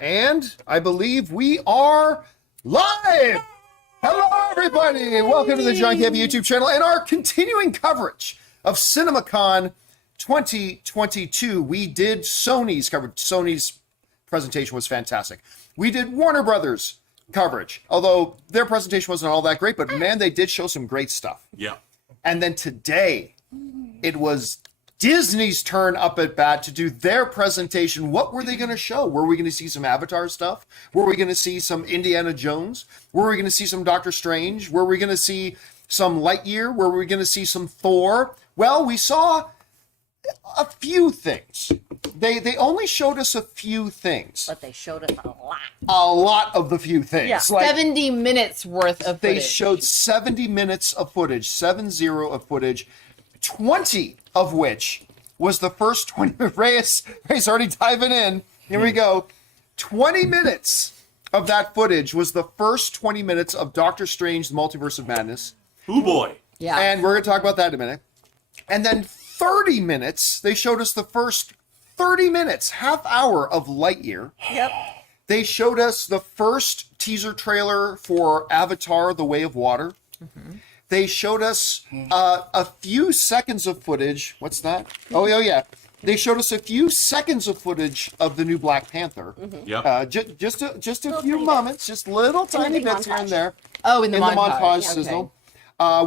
And I believe we are live! Hello, everybody! Welcome to the John Campea YouTube channel and our continuing coverage of CinemaCon 2022. We did Sony's coverage. Sony's presentation was fantastic. We did Warner Brothers coverage, although their presentation wasn't all that great, but man, they did show some great stuff. Yeah. And then today, it was Disney's turn up at bat to do their presentation. What were they going to show? Were we going to see some Avatar stuff? Were we going to see some Indiana Jones? Were we going to see some Doctor Strange? Were we going to see some Lightyear? Were we going to see some Thor? Well, we saw a few things. They only showed us a few things. But they showed us a lot. A lot of the few things. Yeah. Like, 70 minutes worth of footage. they showed 70 minutes of footage, 70 of footage, 20 of which was the first 20. Reyes already diving in. Here we go. 20 minutes of that footage was the first 20 minutes of Doctor Strange, the Multiverse of Madness. Ooh boy. Yeah. And we're going to talk about that in a minute. And then 30 minutes, they showed us the first 30 minutes, half hour of Lightyear. Yep. They showed us the first teaser trailer for Avatar, The Way of Water. Mm-hmm. They showed us a few seconds of footage. What's that? Oh, yeah. They showed us a few seconds of footage of the new Black Panther. Mm-hmm. Yep. Just a few moments, just little tiny bits here and there. Oh, in the montage. The sizzle.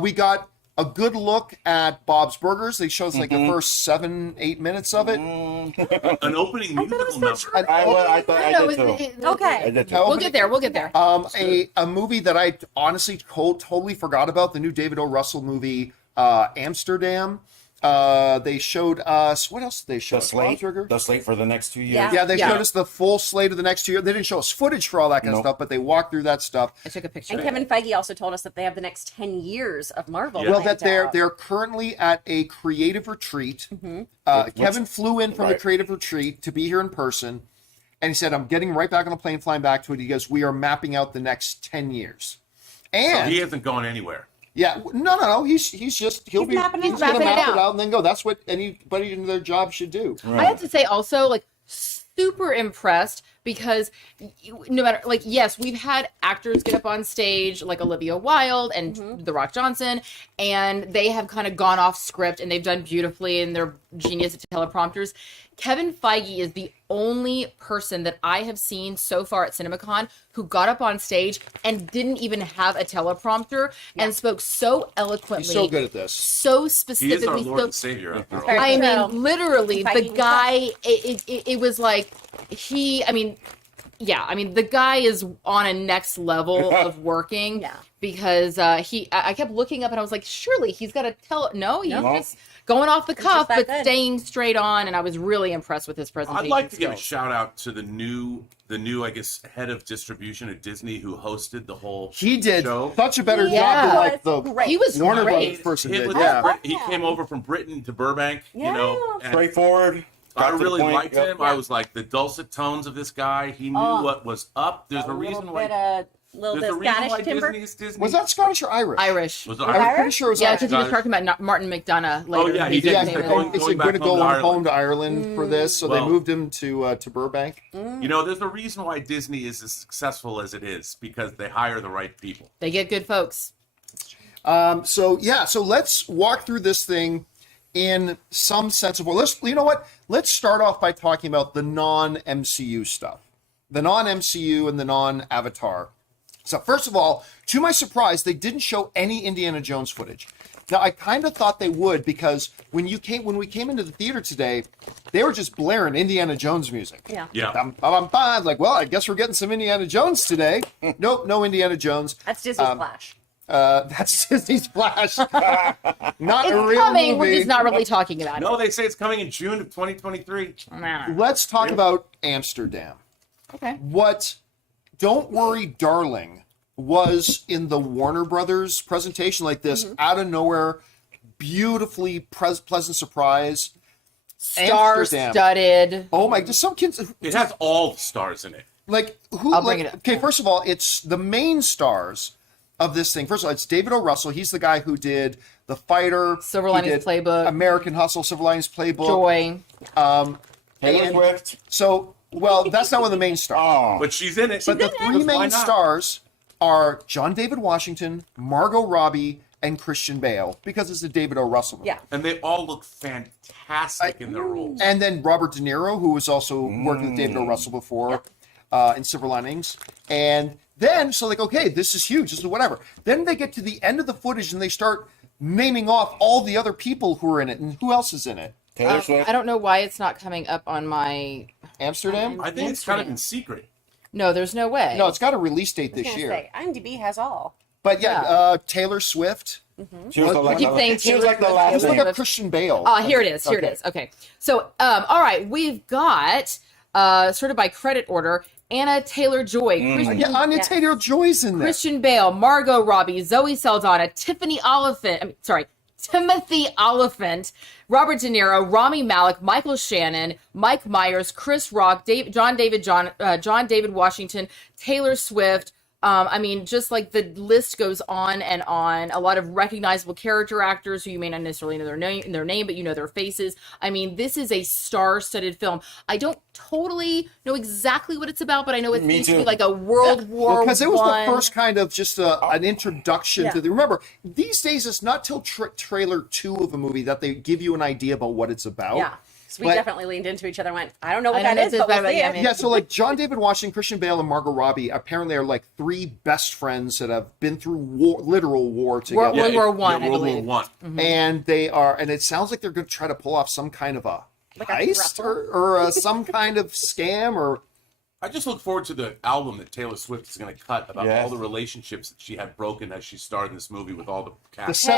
We got a good look at Bob's Burgers. They showed us like the first 7-8 minutes of it. An opening musical number. I did too. Okay. I did too. We'll get there. We'll get there. A movie that I honestly totally forgot about, the new David O. Russell movie, Amsterdam. They showed us, what else did they show us? The slate for the next 2 years. Yeah, they showed us the full slate of the next 2 years. They didn't show us footage for all that kind of stuff, but they walked through that stuff. I took a picture. And Kevin Feige also told us that they have the next 10 years of Marvel. Yeah. Well, that planned out. they're currently at a creative retreat. Kevin flew in from the creative retreat to be here in person, and he said, "I'm getting right back on a plane, flying back to it." He goes, "We are mapping out the next 10 years," and So he hasn't gone anywhere. yeah, no. He's gonna mapping it map out. it out and then go. That's what anybody in their job should do. I have to say also, like, super impressed because no matter, like, yes, we've had actors get up on stage like Olivia Wilde and The Rock Johnson, and they have kind of gone off script and they've done beautifully and they're genius at teleprompters. Kevin Feige is the only person that I have seen so far at CinemaCon who got up on stage and didn't even have a teleprompter and spoke so eloquently. He's so good at this. So He is specifically. our Lord and Savior, after all. I True. mean, literally, the Fighting guy, it was like, the guy is on a next level of working. Yeah. Because I kept looking up and I was like, surely he's got to tell. No, he's No. just going off the cuff, just that but good. staying straight on. And I was really impressed with his presentation. I'd like to give a skills. shout out to the new, I guess, head of distribution at Disney who hosted the whole He did show. such a better Yeah. job than like Well, the it's great. He was Warner great. Brothers person He did. was- Yeah. He came over from Britain to Burbank, Yeah. and Straightforward. I got to the really point. liked Yep. him. I was like, the dulcet tones of this guy, he knew what was up. There's a reason little why. bit of little There's a bit reason Scottish why timber. Disney is Disney. Was that Scottish or Irish? Irish. Was it I'm Irish? pretty sure it was Yeah, Irish. because he was talking about Martin McDonough later. Oh, yeah, he did. Yeah, He's he's going- going back to home go to home to Ireland for this, so they Well- moved him to Burbank. You know, there's a reason why Disney is as successful as it is, because they hire the right people. They get good folks. So let's walk through this thing in some sense of let's start off by talking about the non-MCU stuff, the non-MCU and the non-Avatar. So first of all, to my surprise, they didn't show any Indiana Jones footage. Now I kind of thought they would, because when we came into the theater today, they were just blaring Indiana Jones music. Yeah. Yeah. I'm like, well, I guess we're getting some Indiana Jones today. Nope, no Indiana Jones. That's Disney's Flash. That's Disney's Flash. Not a It's real coming. movie. We're just not really talking about No, they say it's coming in June of 2023. it. Let's talk about Amsterdam. Okay. What Don't Worry, Darling was in the Warner Brothers presentation, like this, out of nowhere, beautifully pleasant surprise. Amsterdam. Star-studded. Oh my, just some kids. It has all the stars in it. Like, who? I'll bring like, it up. Okay, first of all, it's the main stars of this thing. First of all, it's David O. Russell. He's the guy who did The Fighter, Silver he Linings did Playbook, American Hustle, Silver Linings Playbook. Joy. Taylor And- Swift. So Well, that's not one of the main stars. Oh. But she's in it. But the three Why main not? stars are John David Washington, Margot Robbie, and Christian Bale, because it's a David O. Russell movie. Yeah. And they all look fantastic in their roles. And then Robert De Niro, who was also working with David O. Russell before in Silver Linings. And then, so like, okay, this is huge, this is whatever. Then they get to the end of the footage and they start naming off all the other people who are in it. And who else is in it? Taylor Swift. I don't know why it's not coming up on my. Amsterdam? I think it's kind of in secret. No, there's no way. No, it's got a release date this I was year. gonna say, IMDb has all. But Taylor Swift. She was I like, keep saying she was like the Taylor last Let's Swift. look thing. up Christian Bale. Here it is. Here it is. Okay. So, all right, we've got sort of by credit order, Anna Taylor-Joy, Christian, Yeah, Anya Taylor-Joy's in there. Christian Bale, Margot Robbie, Zoe Saldana, Timothy Oliphant, Robert De Niro, Rami Malek, Michael Shannon, Mike Myers, Chris Rock, John David Washington, Taylor Swift. I mean, just like the list goes on and on. A lot of recognizable character actors who you may not necessarily know their name, but you know their faces. I mean, this is a star-studded film. I don't totally know exactly what it's about, but I know it Me seems to too. be like a World War Because it was I. the first kind of just an introduction to the. Remember, these days it's not till trailer 2 of a movie that they give you an idea about what it's about. Yeah. So we But- definitely leaned into each other and went, I don't know what I don't that know is, if but it's we'll about- see yeah, it. man. Yeah, so like John David Washington, Christian Bale, and Margot Robbie apparently are like 3 best friends that have been through literal war together. World War One, I World War believe. One. And they are, and it sounds like they're going to try to pull off some kind of a Like a heist or some kind of scam or. I just look forward to the album that Taylor Swift is going to cut about Yes. all the relationships that she had broken as she starred in this movie with all the The cast. 7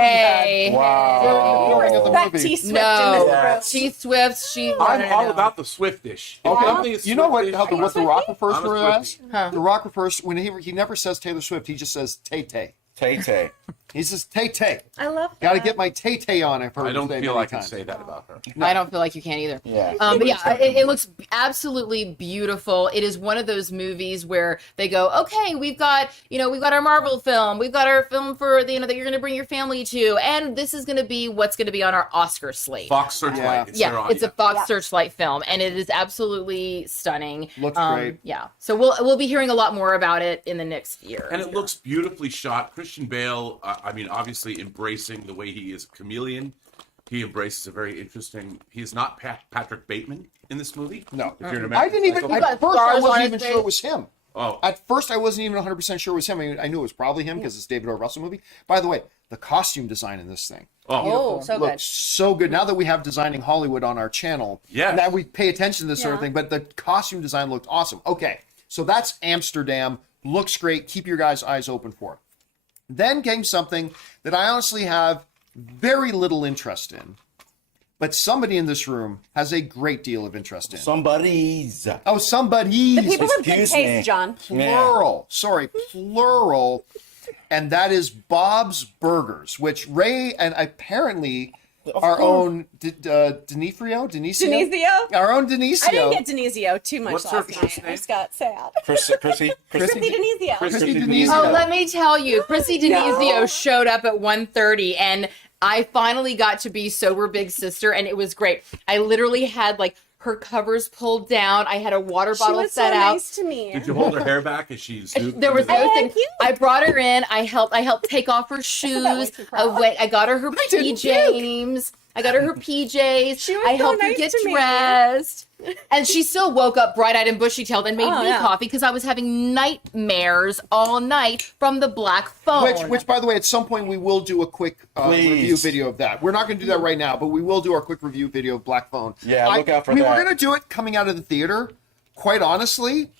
Hey, Wow. Respect T Swift in No, this T Swift. She. I'm no. all about the Swiftish. If Okay, something is you know what? Swiftish- How what the Rock refers I'm to a her as? Swiftie. The Rock refers when he never says Taylor Swift. He just says Tay Tay. Tay Tay. He says Tay Tay. I love that. Got to get my Tay Tay on. I've heard I him don't say feel many I can times. say that about her. I don't feel like you can either. Yeah. But yeah, it looks absolutely beautiful. It is one of those movies where they go, okay, we've got our Marvel film, we've got our film for that you're going to bring your family to, and this is going to be what's going to be on our Oscar slate. Fox Searchlight. It's their It's a audience. Fox Searchlight film, and it is absolutely stunning. Looks great. Yeah, so we'll be hearing a lot more about it in the next year. And it looks beautifully shot. Christian Bale, I mean, obviously embracing the way he is a chameleon. He embraces a very interesting. He is not Patrick Bateman in this movie. No. If you're an I didn't even. American. At first, I stars on wasn't his even face. sure it was him. Oh, At first, I wasn't even 100% sure it was him. I knew it was probably him because it's David O. Russell movie. By the way, the costume design in this thing Oh, so good. looks so good. Now that we have Designing Hollywood on our channel, Yes. now we pay attention to this sort of Yeah. thing. But the costume design looked awesome. Okay, so that's Amsterdam. Looks great. Keep your guys' eyes open for it. Then came something that I honestly have very little interest in, but somebody in this room has a great deal of interest in. Somebody's. Oh, somebody's The people with good Excuse taste, me. John. plural. Sorry, plural. And that is Bob's Burgers, which Ray and apparently our own Denisio? Denisio? Our own Denisio. I didn't get Denisio too much What's her last night. first I name? just got sad. Chrissy. Chrissy Denisio. Chrissy Denisio. Denisio. Oh, let me tell you, Chrissy Denizio showed up at 1:30, and I finally got to be sober big sister, and it was great. I literally had like her covers pulled down. I had a water She bottle was so set out. nice to me. did you hold her hair back as she zoomed? There was into the- no thing. cute. I brought her in. I helped take off her shoes. too proud. I got her PJs. I got her PJs. She was I so helped her nice get to me. dressed. And she still woke up bright-eyed and bushy-tailed and made Oh, me yeah. coffee because I was having nightmares all night from the black phone. Which, by the way, at some point we will do a quick Please. review video of that. We're not going to do that right now, but we will do our quick review video of Black Phone. Yeah, look out for we that. were going to do it coming out of the theater. Quite honestly,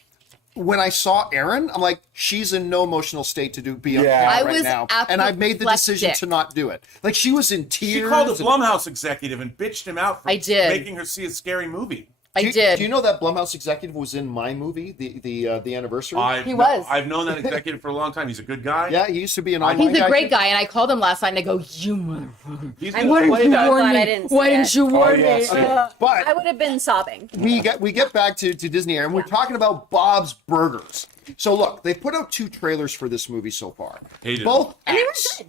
when I saw Erin, I'm like, she's in no emotional state to be on Yeah. camera I right was now, and I've made the decision apoplectic. to not do it. Like she was in tears. She called a and- Blumhouse executive and bitched him out for I did. making her see a scary movie. I Do you- did. Do you know that Blumhouse executive was in my movie, the anniversary? He was. I've known that executive for a long time. He's a good guy. Yeah, he used to be an online He's a guy, great too. guy, and I called him last night, and I go, "You motherfucker! He's I'm gonna so play that. glad I didn't see Why it. didn't you warn me?" yes. But I would have been sobbing. we get back to Disney, and we're talking about Bob's Burgers. So look, they put out 2 trailers for this movie so far. Hated Both And they were X.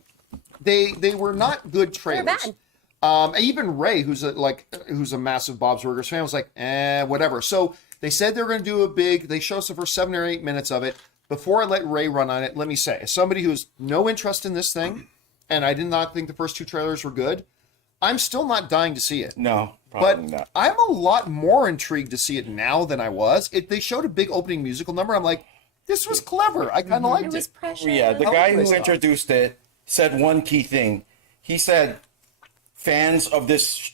good. They were not good trailers. bad. And even Ray, who's a massive Bob's Burgers fan, was like, whatever. So they said they're going to do they showed us the first 7 or 8 minutes of it. Before I let Ray run on it, let me say, as somebody who's no interest in this thing, and I did not think the first 2 trailers were good, I'm still not dying to see it. No, probably But not. I'm a lot more intrigued to see it now than I was. They showed a big opening musical number. I'm like, this was clever. I kind of liked It was it. precious. Yeah, the How guy would I who stop? introduced it said one key thing. He said fans of this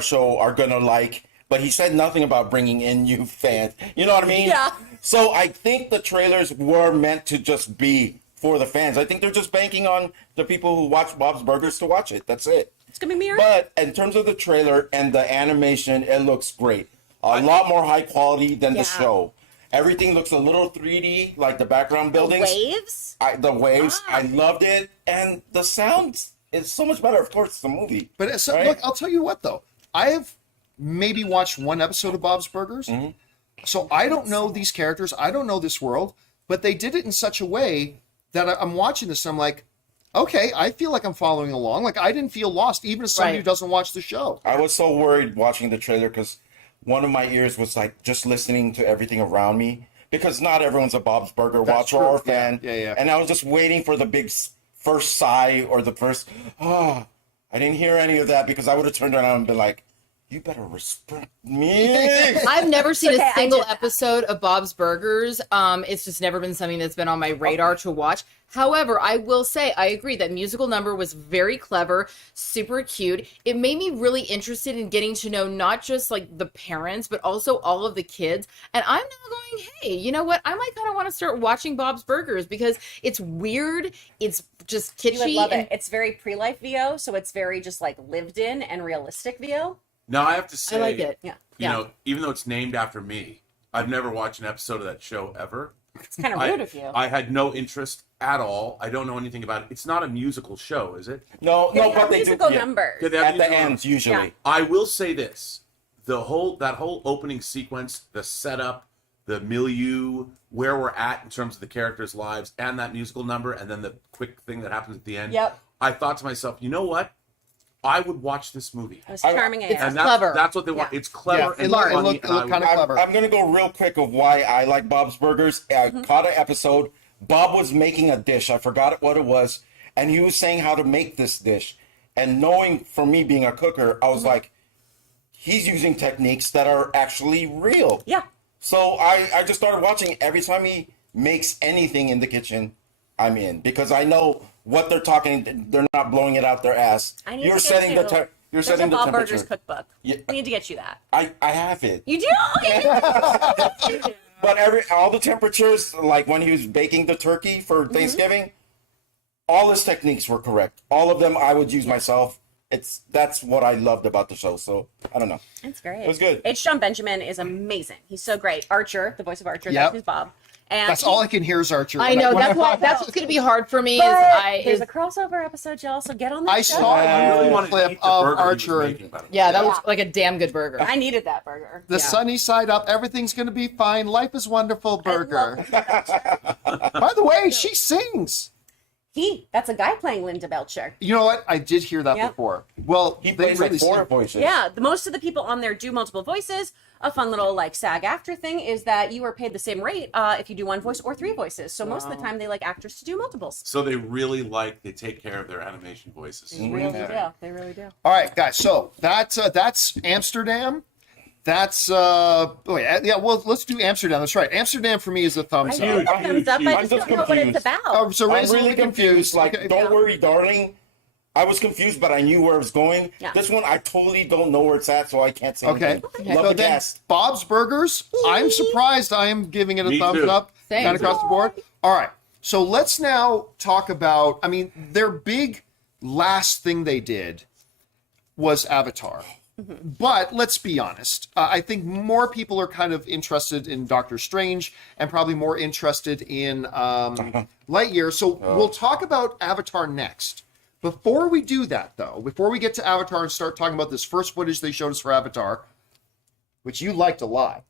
show are gonna like, but he said nothing about bringing in new fans. You know what I mean? Yeah. So I think the trailers were meant to just be for the fans. I think they're just banking on the people who watch Bob's Burgers to watch it. That's it. It's gonna be mirrored. But in terms of the trailer and the animation, it looks great. A lot more high quality than Yeah. the show. Everything looks a little 3D, like the background buildings. Waves. The waves, I loved it, and the sound is so much better. Of course, it's a movie. But right? look, I'll tell you what, though. I have maybe watched 1 episode of Bob's Burgers. So I don't know these characters. I don't know this world. But they did it in such a way that I'm watching this and I'm like, okay, I feel like I'm following along. Like, I didn't feel lost, even as somebody Right. who doesn't watch the show. I was so worried watching the trailer because one of my ears was like just listening to everything around me, because not everyone's a Bob's Burger watcher true. or fan. Yeah. And I was just waiting for the big first sigh or the first, I didn't hear any of that, because I would have turned around and been like, you better respect me. I've never seen Okay, a I single did that. episode of Bob's Burgers. It's just never been something that's been on my radar to watch. However, I will say I agree that musical number was very clever, super cute. It made me really interested in getting to know not just like the parents, but also all of the kids. And I'm now going, hey, you know what? I might kind of want to start watching Bob's Burgers because it's weird. It's just kitschy. You would love and it. It's very pre-life VO, so it's very just like lived in and realistic VO. Now I have to say, I like it. Yeah. You know, even though it's named after me, I've never watched an episode of that show ever. It's kind of rude of you. I had no interest at all. I don't know anything about it. It's not a musical show, is it? No, They but have they musical do. numbers. Yeah, they have At the musical end, numbers. usually. Yeah. I will say this: that whole opening sequence, the setup, the milieu, where we're at in terms of the characters' lives, and that musical number, and then the quick thing that happens at the end. Yep. I thought to myself, you know what? I would watch this movie. It was charming It's AF. And that's, clever. that's what they want. Yeah. It's clever Yeah, and it looked- it funny. looked- it looked and I kinda would- clever. I'm going to go real quick of why I like Bob's Burgers. I caught an episode. Bob was making a dish. I forgot what it was. And he was saying how to make this dish. And knowing from me being a cooker, I was like, he's using techniques that are actually real. Yeah. So I just started watching. Every time he makes anything in the kitchen, I'm in. Because I know what they're talking. They're not blowing it out their ass. I need You're to get setting you. the you're There's setting a the Bob temperature. Burgers cookbook. Yeah. I need to get you that. I have it. You do? Okay. You do. But all the temperatures, like when he was baking the turkey for Thanksgiving, all his techniques were correct. All of them I would use myself. That's what I loved about the show. So I don't know. It's great. It was good. H. John Benjamin is amazing. He's so great. Archer, the voice of Archer, Yep. that's who's Bob. And That's all I can hear is Archer. I when know when that's why that's what's going to be hard for me. There's a crossover episode, y'all. So get on that I show. saw I really a wanted to clip eat the of burger he was Archer. making, by the way. yeah, that was like a damn good burger. I needed that burger. The sunny side up, everything's going to be fine. Life is wonderful burger. By the way, she sings. That's a guy playing Linda Belcher. You know what? I did hear that Yep. before. Well, He they plays really like 4 sing. voices. Yeah, most of the people on there do multiple voices. A fun little like SAG-AFTRA thing is that you are paid the same rate if you do 1 voice or 3 voices. So most of the time they like actors to do multiples. So they take care of their animation voices. They really do. They really do. All right, guys. So that's Amsterdam. That's yeah. Well, let's do Amsterdam. That's right. Amsterdam for me is a thumbs I up. know thumbs up. I I'm just just don't know what it's confused. about. Oh, so I'm Ray's a really little confused. Like, Okay. don't worry, darling. I was confused, but I knew where it was going. Yeah. This one, I totally don't know where it's at, so I can't say Okay. anything. Love So the then cast. Bob's Burgers. I'm surprised. I am giving it a Me thumbs too. up. Same. Kind of across the board. All right. So let's now talk about. I mean, their big last thing they did was Avatar. But let's be honest. I think more people are kind of interested in Doctor Strange and probably more interested in Lightyear. So we'll talk about Avatar next. Before we do that, though, before we get to Avatar and start talking about this first footage they showed us for Avatar, which you liked a lot.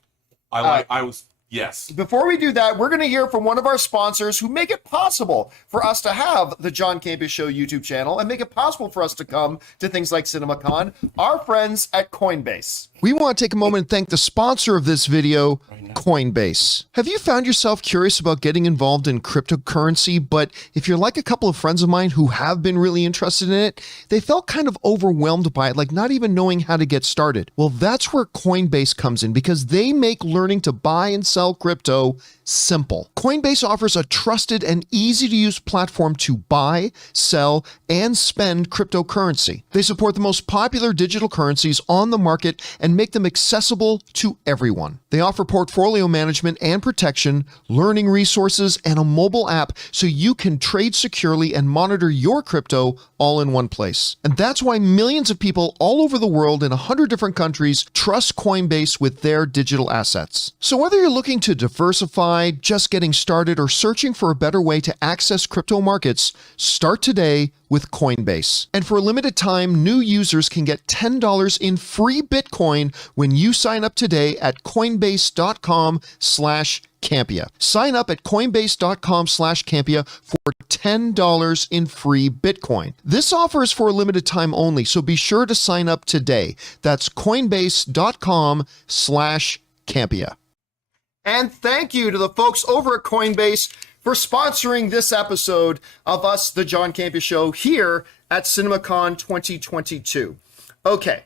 Yes. Before we do that, we're going to hear from one of our sponsors who make it possible for us to have the John Campea Show YouTube channel and make it possible for us to come to things like CinemaCon, our friends at Coinbase. We want to take a moment and thank the sponsor of this video, Coinbase. Have you found yourself curious about getting involved in cryptocurrency, but if you're like a couple of friends of mine who have been really interested in it, they felt kind of overwhelmed by it, like not even knowing how to get started? Well, that's where Coinbase comes in, because they make learning to buy and sell crypto simple. Coinbase offers a trusted and easy to use platform to buy, sell, and spend cryptocurrency. They support the most popular digital currencies on the market and make them accessible to everyone. They offer portfolio management and protection, learning resources, and a mobile app so you can trade securely and monitor your crypto all in one place. And that's why millions of people all over the world in 100 different countries trust Coinbase with their digital assets. So whether you're looking to diversify, just getting started, or searching for a better way to access crypto markets, start today with Coinbase. And for a limited time, new users can get $10 in free Bitcoin when you sign up today at coinbase.com/Campea. Sign up at coinbase.com/Campea for $10 in free Bitcoin. This offer is for a limited time only, so be sure to sign up today. That's coinbase.com/Campea. And thank you to the folks over at Coinbase for sponsoring this episode of us, the John Campea Show, here at CinemaCon 2022. Okay,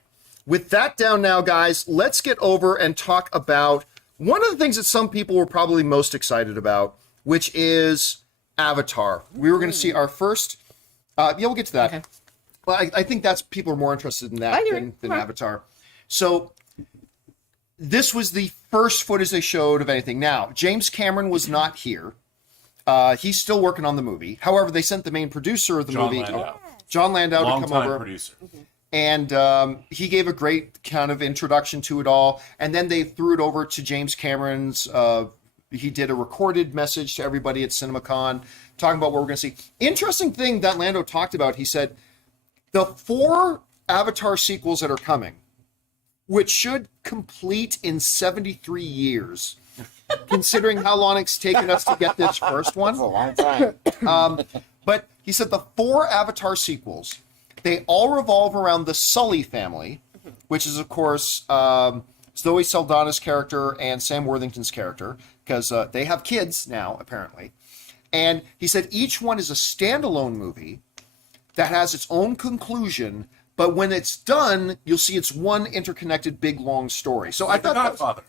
with that down now, guys, let's get over and talk about one of the things that some people were probably most excited about, which is Avatar. We were going to see our first... we'll get to that. Okay. Well, I think that's people are more interested in that than Avatar. So this was the first footage they showed of anything. Now, James Cameron was not here. He's still working on the movie. However, they sent the main producer of the movie, John Landau, to come over. Producer. And he gave a great kind of introduction to it all. And then they threw it over to James Cameron's. He did a recorded message to everybody at CinemaCon talking about what we're going to see. Interesting thing that Landau talked about, he said, the 4 Avatar sequels that are coming, which should complete in 73 years, considering how long it's taken us to get this first one. That's a long time. But he said the 4 Avatar sequels, they all revolve around the Sully family, which is, of course, Zoe Saldana's character and Sam Worthington's character, because they have kids now, apparently. And he said each one is a standalone movie that has its own conclusion, but when it's done, you'll see it's one interconnected, big, long story. So like I thought The Godfather.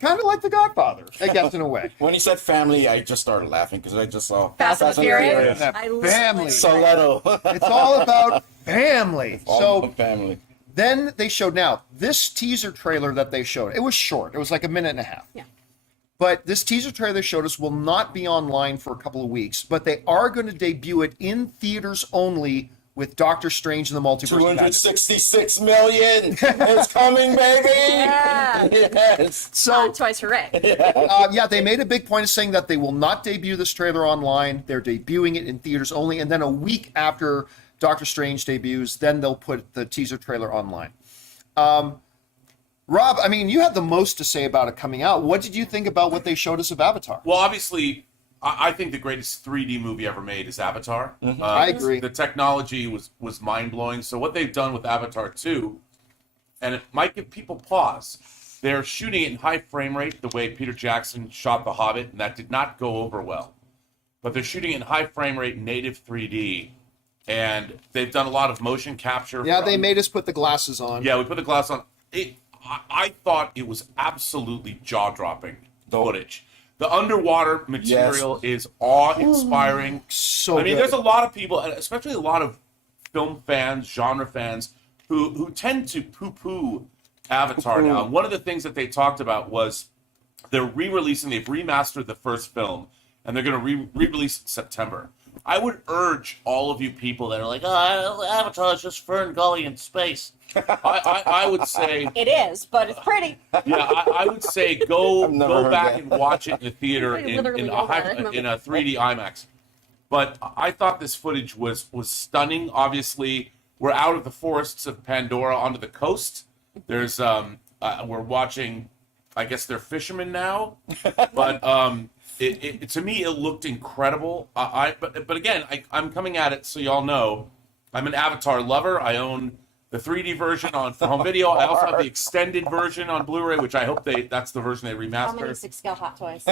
Kind of like The Godfather, I guess, in a way. When he said family, I just started laughing because I just saw Fast and Furious. Family. Soletto. It's all about family. All about family. Then they showed, now, this teaser trailer that they showed, it was short. It was like a minute and a half. Yeah. But this teaser trailer they showed us will not be online for a couple of weeks, but they are going to debut it in theaters only with Doctor Strange and the Multiverse of Madness. 266 million. It's coming, baby. Yeah. Yes. So twice hooray. yeah, they made a big point of saying that they will not debut this trailer online. They're debuting it in theaters only, and then a week after Doctor Strange debuts, then they'll put the teaser trailer online. Rob, I mean, you had the most to say about it coming out. What did you think about what they showed us of Avatar? Well, obviously, I think the greatest 3D movie ever made is Avatar. Mm-hmm. I agree. The technology was mind-blowing. So what they've done with Avatar 2, and it might give people pause, they're shooting it in high frame rate the way Peter Jackson shot The Hobbit, and that did not go over well. But they're shooting it in high frame rate native 3D, and they've done a lot of motion capture. Yeah, they made us put the glasses on. Yeah, we put the glass on. I thought it was absolutely jaw-dropping footage. The underwater material is awe-inspiring. So I mean, good. there's a lot of people, especially a lot of film fans, genre fans, who tend to poo-poo Avatar now. And one of the things that they talked about was they've remastered the first film, and they're going to re-release it in September. I would urge all of you people that are like, Avatar is just Fern Gully in space. I would say It is, but it's pretty. yeah, I would say go heard back that. and watch it in the theater I literally in go there. a 3D IMAX. But I thought this footage was stunning. Obviously, we're out of the forests of Pandora onto the coast. There's we're watching I guess they're fishermen now, but it to me it looked incredible. But again, I'm coming at it so y'all know I'm an Avatar lover. I own the 3D version for home video. I also have the extended version on Blu-ray, which I hope that's the version they How many remastered. 6-scale hot toys?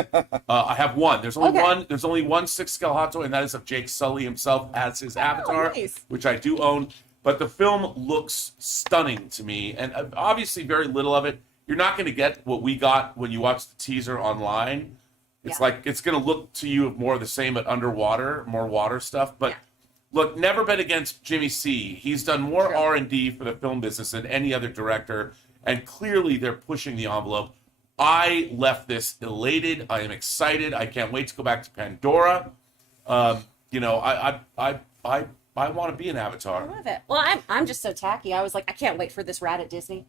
I have one. There's only Okay. one. There's only one 6-scale hot toy, and that is of Jake Sully himself as his avatar, nice. which I do own. But the film looks stunning to me, and obviously very little of it. You're not going to get what we got when you watch the teaser online. It's like it's going to look to you more of the same, but underwater, more water stuff. But look, never bet against Jimmy C. He's done more R&D for the film business than any other director, and clearly they're pushing the envelope. I left this elated. I am excited. I can't wait to go back to Pandora. You know, I want to be an Avatar. I love it. Well, I'm just so tacky. I was like, I can't wait for this rat at Disney.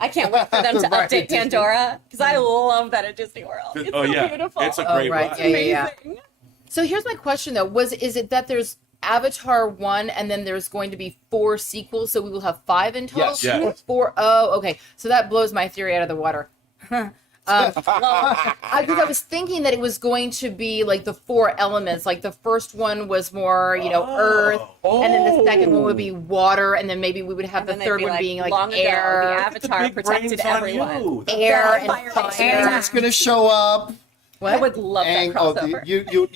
I can't wait for them to Right, update Disney. Pandora because I love that at Disney World. It's so beautiful. It's a great right. ride. Yeah. Amazing. So here's my question though: is it that there's Avatar 1 and then there's going to be 4 sequels, so we will have 5 in total? Yes. Yes. 4. Oh, okay. So that blows my theory out of the water. Because I was thinking that it was going to be like the 4 elements. Like the first one was more, earth, and then the second one would be water, and then maybe we would have And the then they'd third be one being like long ago, air, the Avatar Big protected brains on everyone. you. air, and Fire. fire. It's going to show up. I would love that crossover.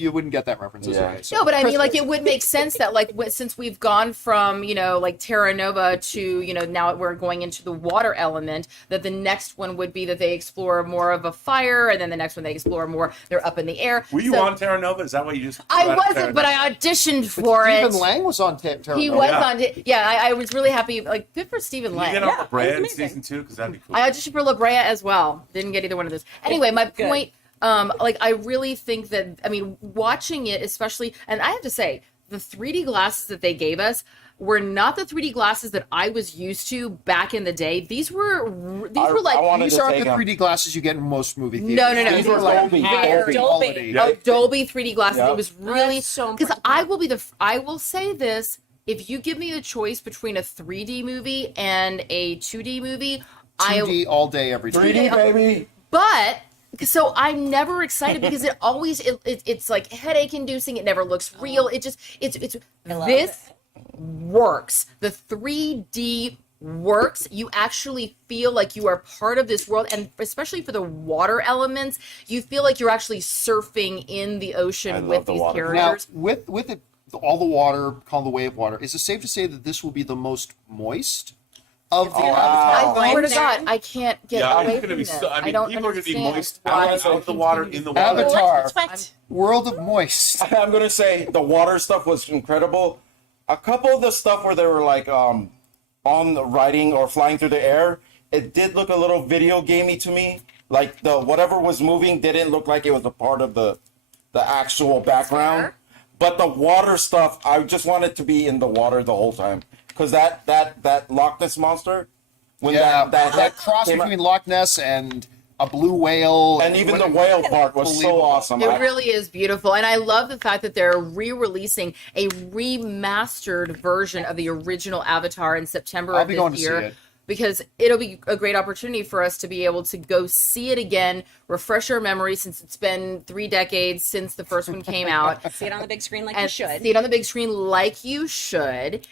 You wouldn't get that reference. Yeah. Okay, so. No, but I mean, like, it would make sense that, like, since we've gone from, like Terra Nova to, now we're going into the water element, that the next one would be that they explore more of a fire, and then the next one they explore more, they're up in the air. Were you So- on Terra Nova? Is that what you just? I wasn't, but I auditioned for it. Stephen Lang was on Terra He Nova. was Yeah. on it. Yeah, I was really happy. Like, good for Stephen Can you Lang. get on La it Brea was in amazing. season 2? Because that'd be cool. I auditioned for La Brea as well. Didn't get either one of those. Anyway, my Good. point, I really think that, watching it, especially, and I have to say, the 3D glasses that they gave us were not the 3D glasses that I was used to back in the day. These were like, I wanted These to aren't take the him. 3D glasses you get in most movie theaters. No, no, no. These These were were like Dolby. high Dolby. quality. Yeah. Dolby 3D glasses. Yep. It was really, That's so because important. I will say this, if you give me the choice between a 3D movie and a 2D movie, 2D all day, every day. 3D, baby. But so I'm never excited because it always it's like headache inducing. It never looks real. It just it's love this works. The 3D works. You actually feel like you are part of this world, and especially for the water elements, you feel like you're actually surfing in the I ocean love with the these water. Now, characters. with it, all the water called the wave water, is it safe to say that this will be the most moist of the Oh, wow. Avatar? I swear to There. God, I can't get Yeah, away it's from going to be this. so. I mean, don't people are going to be understand moist why out of the water, in the water. Avatar, Sweat. world of moist. I'm gonna say the water stuff was incredible. A couple of the stuff where they were like on the riding or flying through the air, it did look a little video gamey to me. Like the whatever was moving didn't look like it was a part of the actual background. fair. But the water stuff, I just wanted to be in the water the whole time because that Loch Ness monster, when Yeah, that that cross came out- between Loch Ness and a blue whale. and even the whale part was so Unbelievable. awesome. It really is beautiful. And I love the fact that they're re-releasing a remastered version of the original Avatar in September I'll of be this going to see year. it. Because it'll be a great opportunity for us to be able to go see it again, refresh our memory since it's been 3 decades since the first one came out. See it on the big screen like you And should. see it on the big screen like you should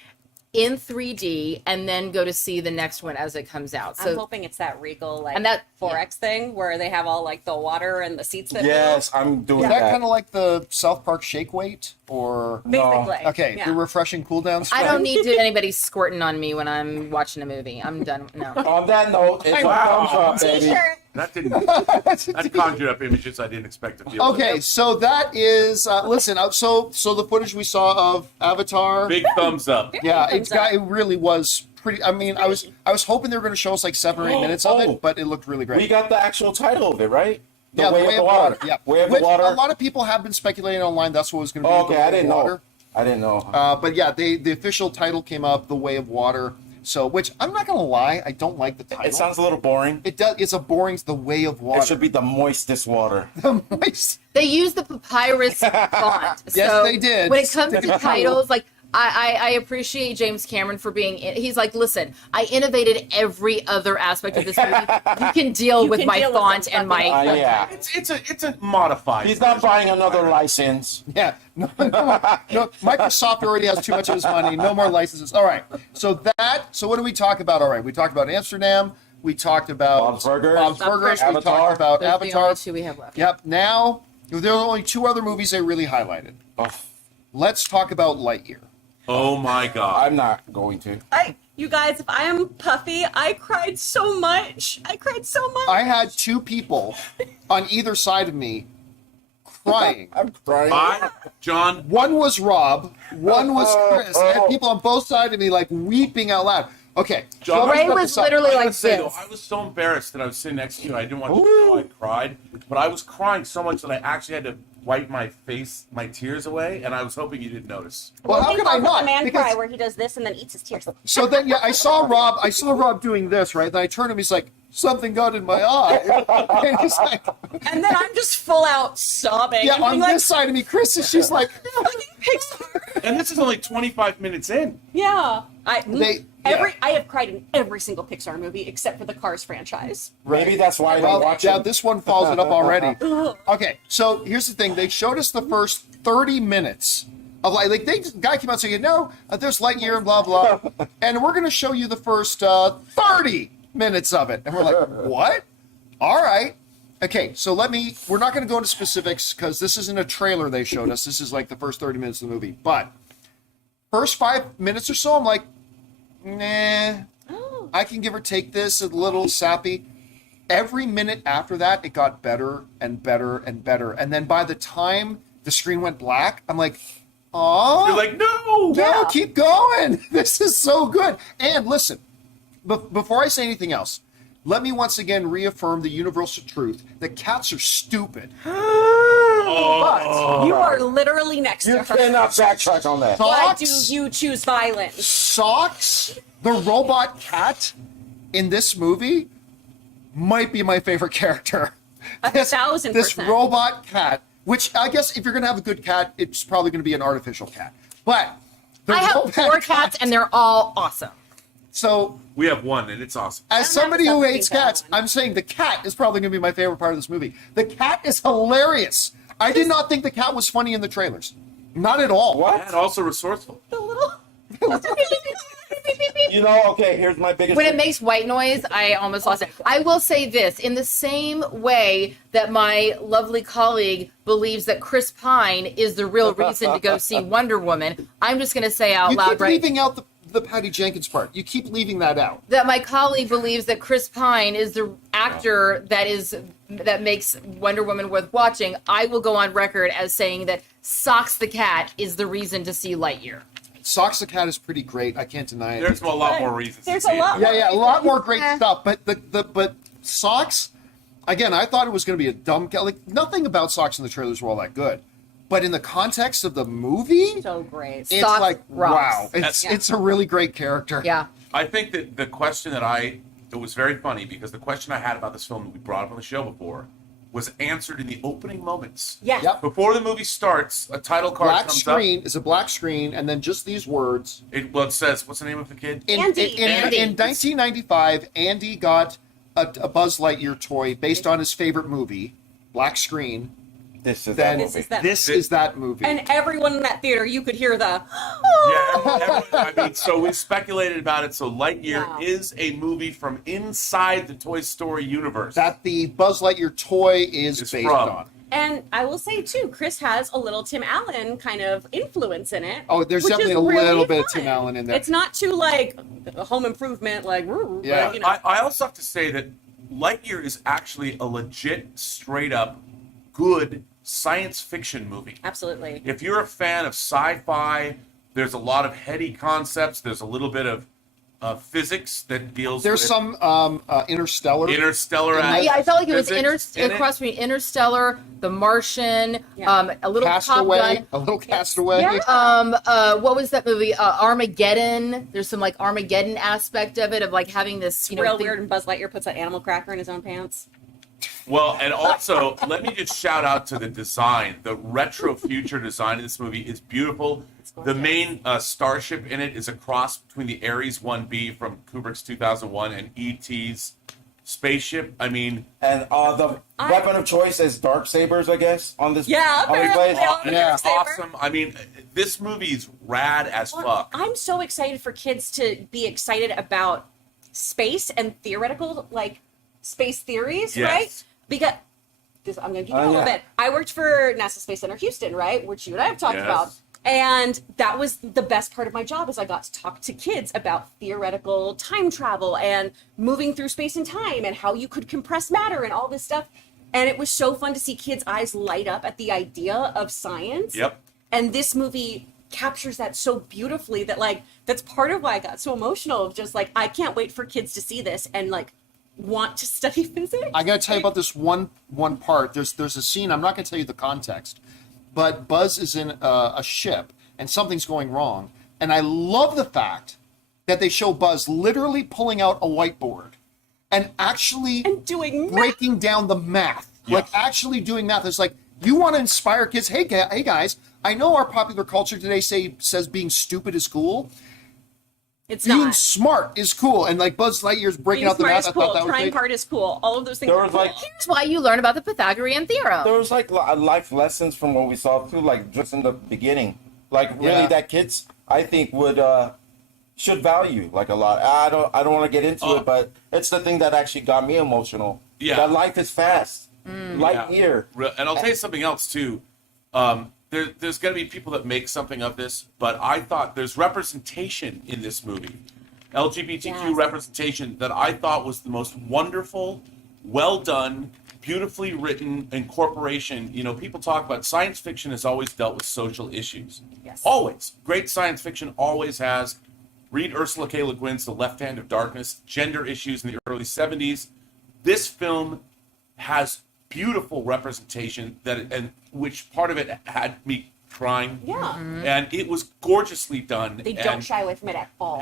in 3D, and then go to see the next one as it comes out. I'm So hoping it's that Regal like And that- 4X thing where they have all like the water and the seats that Yes, I'm doing Is that that. kind of like the South Park Shake Weight? Or move. Basically. okay, Yeah. the refreshing cool down I stuff? don't need anybody squirting on me when I'm watching a movie. I'm done. No. On that note, it's a thumbs up, baby. T-shirt. That didn't. That conjured up images I didn't expect to feel. Okay, so that is listen. So the footage we saw of Avatar. Big thumbs up. Yeah, thumbs it really was pretty. I mean, I was hoping they were going to show us like 7 or 8 minutes of Oh. it, but it looked really great. We got the actual title of it, right? The Way of Water. Yeah, Way of Which the Water. A lot of people have been speculating online that's what was going to be. Oh, The okay, Way I of didn't Water. know. I didn't know. But yeah, the official title came up, The Way of Water. So, which I'm not going to lie, I don't like the title. It sounds a little boring. It does. It's a boring. The Way of Water. It should be the moistest water. Moist. They used the papyrus font. Yes, So they did. When it comes to titles, like I appreciate James Cameron for being. He's like, listen, I innovated every other aspect of this movie. You can deal with can my deal with font some and my. fucking- Yeah. It's a modified. He's not buying another license. Yeah, no, Microsoft already has too much of his money. No more licenses. All right. So what do we talk about? All right, we talked about Amsterdam. We talked about Bob's Burgers. Bob's Burgers. We Avatar. talked about Those are the Avatar. only two we have left. Yep. Now there are only two other movies they really highlighted. Oh, Let's talk about Lightyear. Oh my god! I'm not going to. You guys, if I am puffy, I cried so much. I had two people on either side of me crying. I'm crying. John, One was Rob, one was Chris. I had people on both sides of me like weeping out loud. Okay, John, so let's Ray wrap was this up. literally I gotta like say, this. though, I was so embarrassed that I was sitting next to you. I didn't want you to know I cried, but I was crying so much that I actually had to wipe my face, my tears away, and I was hoping you didn't notice. Well, how Think could I of not? The man Because- cry where he does this and then eats his tears. So then, yeah, I saw Rob doing this, right? Then I turned to him, he's like, something got in my eye. And he's like, And then I'm just full out sobbing. yeah, and on being like, this side of me, Chris, is she's like, fucking Pixar. And this is only 25 minutes in. Yeah. I have cried in every single Pixar movie except for the Cars franchise. Maybe that's why I don't well, watch yeah, it. this one follows it up already. Okay, so here's the thing. They showed us the first 30 minutes of the guy came out saying, no, there's Lightyear and blah, blah. And we're going to show you the first 30 minutes of it. And we're like, what? All right. Okay, so we're not going to go into specifics because this isn't a trailer they showed us. This is like the first 30 minutes of the movie. But first 5 minutes or so, I'm like, nah, I can give or take this a little sappy. Every minute after that, it got better and better and better. And then by the time the screen went black, I'm like, oh, You're like, no! no, keep going. This is so good. And listen, before I say anything else, let me once again reaffirm the universal truth that cats are stupid. Oh. You are literally next You to her. cannot backtrack on that. Why do Socks, you choose violence? Socks, the robot cat in this movie might be my favorite character. 1,000%. This robot cat, which I guess if you're going to have a good cat, it's probably going to be an artificial cat. But the I have robot 4 cats and they're all awesome. So We have one, and it's awesome. as have somebody who something hates bad cats, one. I'm saying the cat is probably going to be my favorite part of this movie. The cat is hilarious. I did not think the cat was funny in the trailers. Not at all. What? And also resourceful. The little. You know, okay, here's my biggest... When it makes white noise, I almost lost it. I will say this, in the same way that my lovely colleague believes that Chris Pine is the real reason to go see Wonder Woman, I'm just going to say out You loud keep right leaving out the Patty Jenkins part. You keep leaving that out. that my colleague believes that Chris Pine is the actor that makes Wonder Woman worth watching. I will go on record as saying that Socks the cat is the reason to see Lightyear. Socks the cat is pretty great. I can't deny it. There's a lot more reasons. There's to a see lot it. Yeah, a lot more great stuff. But but Socks, again, I thought it was going to be a dumb cat. Like nothing about Socks in the trailers were all that good. But in the context of the movie, So great. it's Socks like rocks. wow, it's a really great character. Yeah. I think that the question it was very funny because the question I had about this film that we brought up on the show before was answered in the opening moments. Yeah. Yep. Before the movie starts, a title card Black comes screen is a black screen, and then just these words. up. It says, what's the name of the kid? Andy. In 1995, Andy got a Buzz Lightyear toy based on his favorite movie. Black screen. This is Then that This movie. is that. this is that movie. And everyone in that theater, you could hear the. I mean, so we speculated about it. So Lightyear Wow. is a movie from inside the Toy Story universe. that the Buzz Lightyear toy is It's based from. on. And I will say too, Chris has a little Tim Allen kind of influence in it. Oh, there's which definitely is a little really bit of fun. Tim Allen in there. It's not too like a Home Improvement, like Yeah. but, you know. I also have to say that Lightyear is actually a legit, straight up, good science fiction movie. Absolutely. If you're a fan of sci-fi, there's a lot of heady concepts. There's a little bit of physics that deals There's with some interstellar. interstellar. Yeah, I felt like it was physics in it. across between Interstellar, The Martian, Yeah. a little Top Castaway, Gun. a little Castaway. Yeah. What was that movie? Armageddon. There's some like Armageddon aspect of it, of like having this, It's real weird, and Buzz Lightyear puts an animal cracker in his own pants. Well, and also, let me just shout out to the design. The retro future design of this movie is beautiful. The main starship in it is a cross between the Ares 1B from Kubrick's 2001 and E.T.'s spaceship. I mean, And the weapon of choice is dark sabers, I guess, on this. Yeah, on these apparently. plays. Yeah. it's awesome. I mean, this movie's rad as fuck. I'm so excited for kids to be excited about space and theoretical, like, space theories, Yes. right? Because I'm going to give you a little bit. I worked for NASA Space Center Houston, right? Which you and I have talked Yes. about. And that was the best part of my job is I got to talk to kids about theoretical time travel and moving through space and time and how you could compress matter and all this stuff. And it was so fun to see kids' eyes light up at the idea of science. Yep. And this movie captures that so beautifully that, like, that's part of why I got so emotional of just, like, I can't wait for kids to see this and, like, want to study physics. I gotta tell you about this one part. There's a scene. I'm not gonna tell you the context, but Buzz is in a ship and something's going wrong. And I love the fact that they show Buzz literally pulling out a whiteboard and actually And doing math. breaking down the math, like actually doing math. It's like, you want to inspire kids. Hey guys, I know our popular culture today says being stupid is cool. It's Being not. smart is cool, and like Buzz Lightyear's breaking Being out the smart math. is I cool. thought that was Trying great. hard is cool. All of those things There are was cool. like That's why you learn about the Pythagorean theorem. there was like life lessons from what we saw too, like just in the beginning. Like really, Yeah. that kids I think would should value like a lot. I don't want to get into it, but it's the thing that actually got me emotional. Yeah. That life is fast. Lightyear. And I'll tell you something else too. There's going to be people that make something of this, but I thought there's representation in this movie, LGBTQ Yes. representation that I thought was the most wonderful, well done, beautifully written incorporation. You know, people talk about science fiction has always dealt with social issues. Yes. Always. Great science fiction always has. Read Ursula K. Le Guin's The Left Hand of Darkness, gender issues in the early 70s. This film has beautiful representation and which part of it had me crying. Yeah. And it was gorgeously done. They don't shy away from it at all.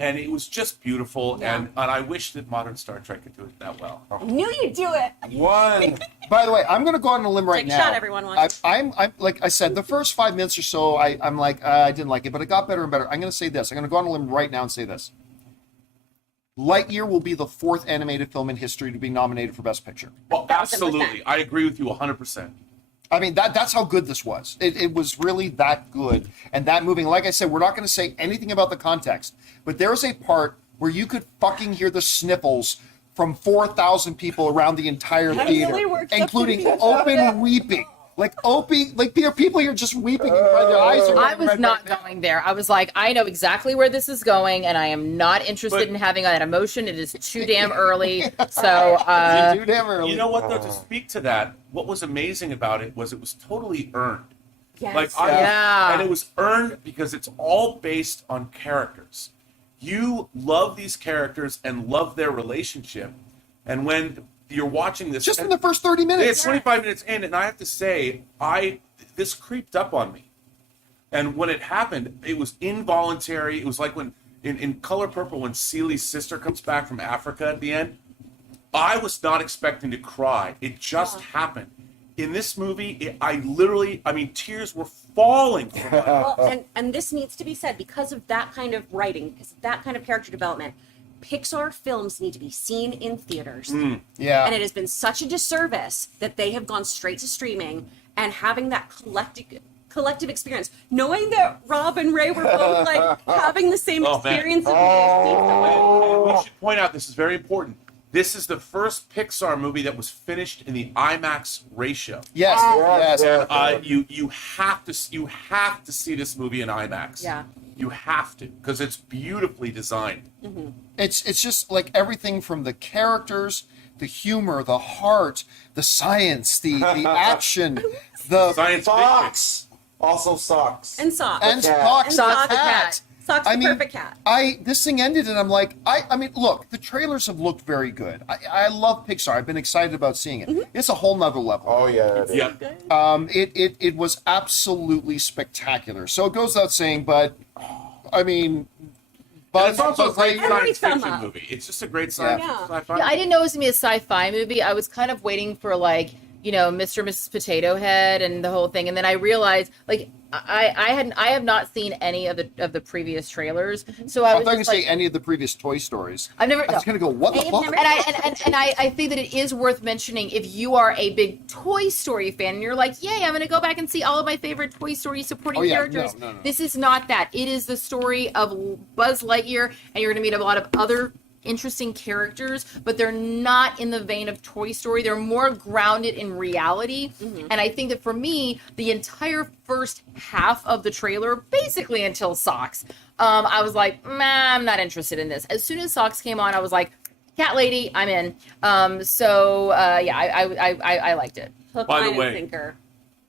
And it was just beautiful. Yeah. And I wish that modern Star Trek could do it that well. I knew you'd do it. One. By the way, I'm going to go on a limb right Take a now. shot, everyone. I'm like I said, the first 5 minutes or so, I'm like, I didn't like it, but it got better and better. I'm going to say this. I'm going to go on a limb right now and say this. Lightyear will be the fourth animated film in history to be nominated for Best Picture. Well, 1000%. absolutely. I agree with you 100%. I mean, that's how good this was. It was really that good and that moving. Like I said, we're not going to say anything about the context, but there is a part where you could fucking hear the sniffles from 4,000 people around the entire theater, really worked up including to me. open weeping. Like people here just weeping and crying. Their eyes are I red, was red, not red. going there. I was like, I know exactly where this is going, and I am not interested But- in having that emotion. It is too damn early. So, Too damn early. You know what, though? To speak to that, what was amazing about it was totally earned. Yes. Like Yeah. and it was earned because it's all based on characters. You love these characters and love their relationship, and when you're watching this, Just in the first 30 it's minutes. 25 minutes in, and I have to say, this creeped up on me. And when it happened, it was involuntary. It was like when in Color Purple, when Celi's sister comes back from Africa at the end. I was not expecting to cry. It just happened. In this movie, tears were falling from my eyes. Well, and this needs to be said because of that kind of writing, because of that kind of character development. Pixar films need to be seen in theaters. Yeah. And it has been such a disservice that they have gone straight to streaming and having that collective experience, knowing that Rob and Ray were both like having the same Oh, man. experience. And we should point out, this is very important. This is the first Pixar movie that was finished in the IMAX ratio. Yes. Yes. Yeah. You have to see this movie in IMAX. Yeah. You have to, because it's beautifully designed. It's just like everything from the characters, the humor, the heart, the science, the action, the Science fiction. Socks. Also socks. And socks. and cat. Socks And the Socks the cat. Socks the perfect cat. This thing ended and I'm like, I mean, look, the trailers have looked very good. I love Pixar. I've been excited about seeing it. It's a whole nother level. Oh yeah. it is. Yeah. It was absolutely spectacular. So it goes without saying, but I mean, And it's also a great Everybody science thumb fiction up. movie. It's just a great Yeah. sci-fi. Yeah, I didn't know it was gonna be a sci-fi movie. I was kind of waiting for like, you know, Mr. and Mrs. Potato Head and the whole thing, and then I realized like I have not seen any of the previous trailers, so I I'm was not going just to like, say any of the previous Toy Stories. I've never. I was No. going to go, what the I have fuck? never- And I think that it is worth mentioning if you are a big Toy Story fan and you're like, yay, I'm going to go back and see all of my favorite Toy Story supporting Oh, yeah. characters. No. This is not that. It is the story of Buzz Lightyear, and you're going to meet a lot of other interesting characters, but they're not in the vein of Toy Story. They're more grounded in reality. And I think that for me, the entire first half of the trailer, basically until Socks, I was like, I'm not interested in this. As soon as Socks came on, I was like, Cat Lady, I'm in. Yeah, I liked it. Hook, By the line, way, and sinker.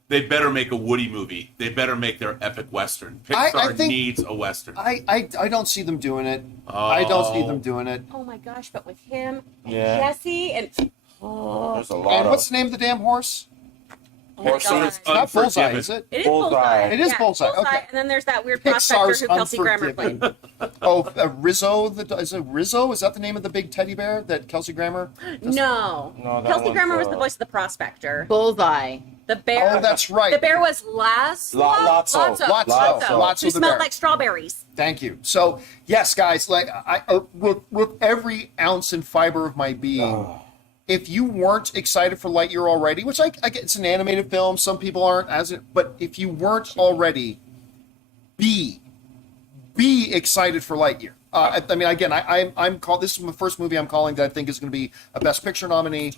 They better make a Woody movie. They better make their epic Western. I Pixar think- needs a Western. I don't see them doing it. I don't see them doing it. Oh my gosh! But with him, and Yeah. Jesse, and There's a lot And of what's the name of the damn horse? oh my Horses. God. It's not Bullseye, Unforgiven. is it? It is Bullseye. Bullseye. It is Bullseye, okay. And then there's that weird Pixar's prospector who Kelsey Grammer played. Unforgiven. Oh, Rizzo. Is it Rizzo? Is that the name of the big teddy bear that Kelsey Grammer? No, No, that Kelsey one's, Grammer was the voice of the prospector. Bullseye. The bear. Oh, that's right. The bear was Lotso. Lotso. Lotso He the smelled bear. like strawberries. Thank you. So, yes, guys, like with every ounce and fiber of my being, if you weren't excited for Lightyear already, which I get, it's an animated film, some people aren't as it, but if you weren't already, be excited for Lightyear. I mean, again, I'm called. This is my first movie I'm calling that I think is going to be a Best Picture nominee.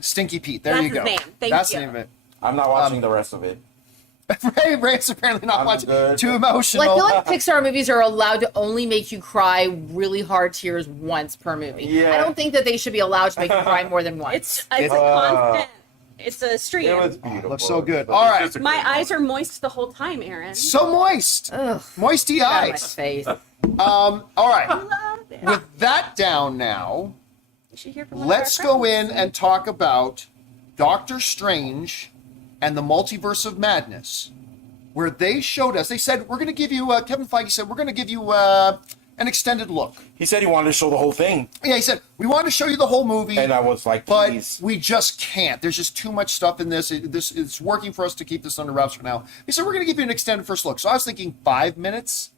Stinky Pete. There That's you go. his name. Thank That's you. the name of it. I'm not watching the rest of it. Ray's apparently not I'm watching. good. Too emotional. Well, I feel like Pixar movies are allowed to only make you cry really hard tears once per movie. Yeah. I don't think that they should be allowed to make you cry more than once. It's a constant. It's a stream. It was beautiful. Looks so good. But All It's right. just a My great eyes movie. are moist the whole time, Aaron. So moist. Ugh, Moisty get out of my eyes. face. All right. Love it. With that down now, You should hear from one of our let's go friends. in and talk about Doctor Strange and the Multiverse of Madness, where they showed us, they said, we're going to give you, Kevin Feige said, we're going to give you an extended look. he said he wanted to show the whole thing, Yeah, he said, we want to show you the whole movie, and I was like, but please. we just can't. There's just too much stuff in this. It's working for us to keep this under wraps for now. He said, we're going to give you an extended first look. So I was thinking 5 minutes.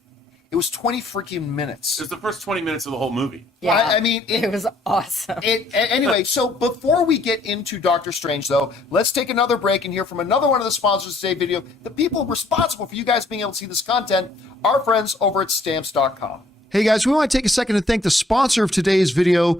It was 20 freaking minutes. It's the first 20 minutes of the whole movie. Yeah. I mean, It was awesome. Anyway, so before we get into Doctor Strange, though, let's take another break and hear from another one of the sponsors of today's video. The people responsible for you guys being able to see this content, our friends over at Stamps.com. Hey guys, we want to take a second to thank the sponsor of today's video,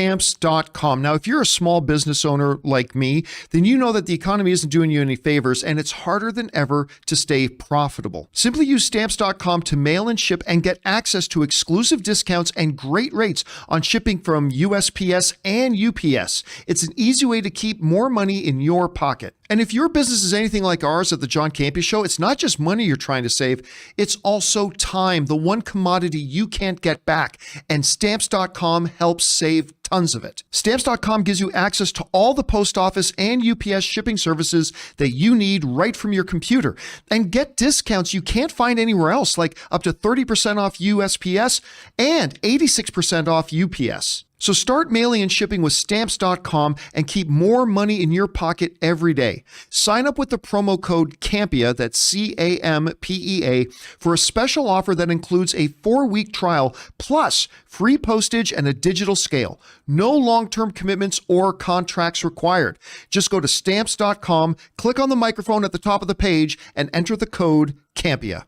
Stamps.com. Now, if you're a small business owner like me, then you know that the economy isn't doing you any favors and it's harder than ever to stay profitable. Simply use Stamps.com to mail and ship and get access to exclusive discounts and great rates on shipping from USPS and UPS. It's an easy way to keep more money in your pocket. And if your business is anything like ours at the John Campea Show, it's not just money you're trying to save, it's also time, the one commodity you can't get back. And Stamps.com helps save tons of it. Stamps.com gives you access to all the post office and UPS shipping services that you need right from your computer. And get discounts you can't find anywhere else, like up to 30% off USPS and 86% off UPS. So start mailing and shipping with Stamps.com and keep more money in your pocket every day. Sign up with the promo code CAMPEA, that's CAMPEA, for a special offer that includes a 4-week trial plus free postage and a digital scale. No long-term commitments or contracts required. Just go to Stamps.com, click on the microphone at the top of the page, and enter the code CAMPEA.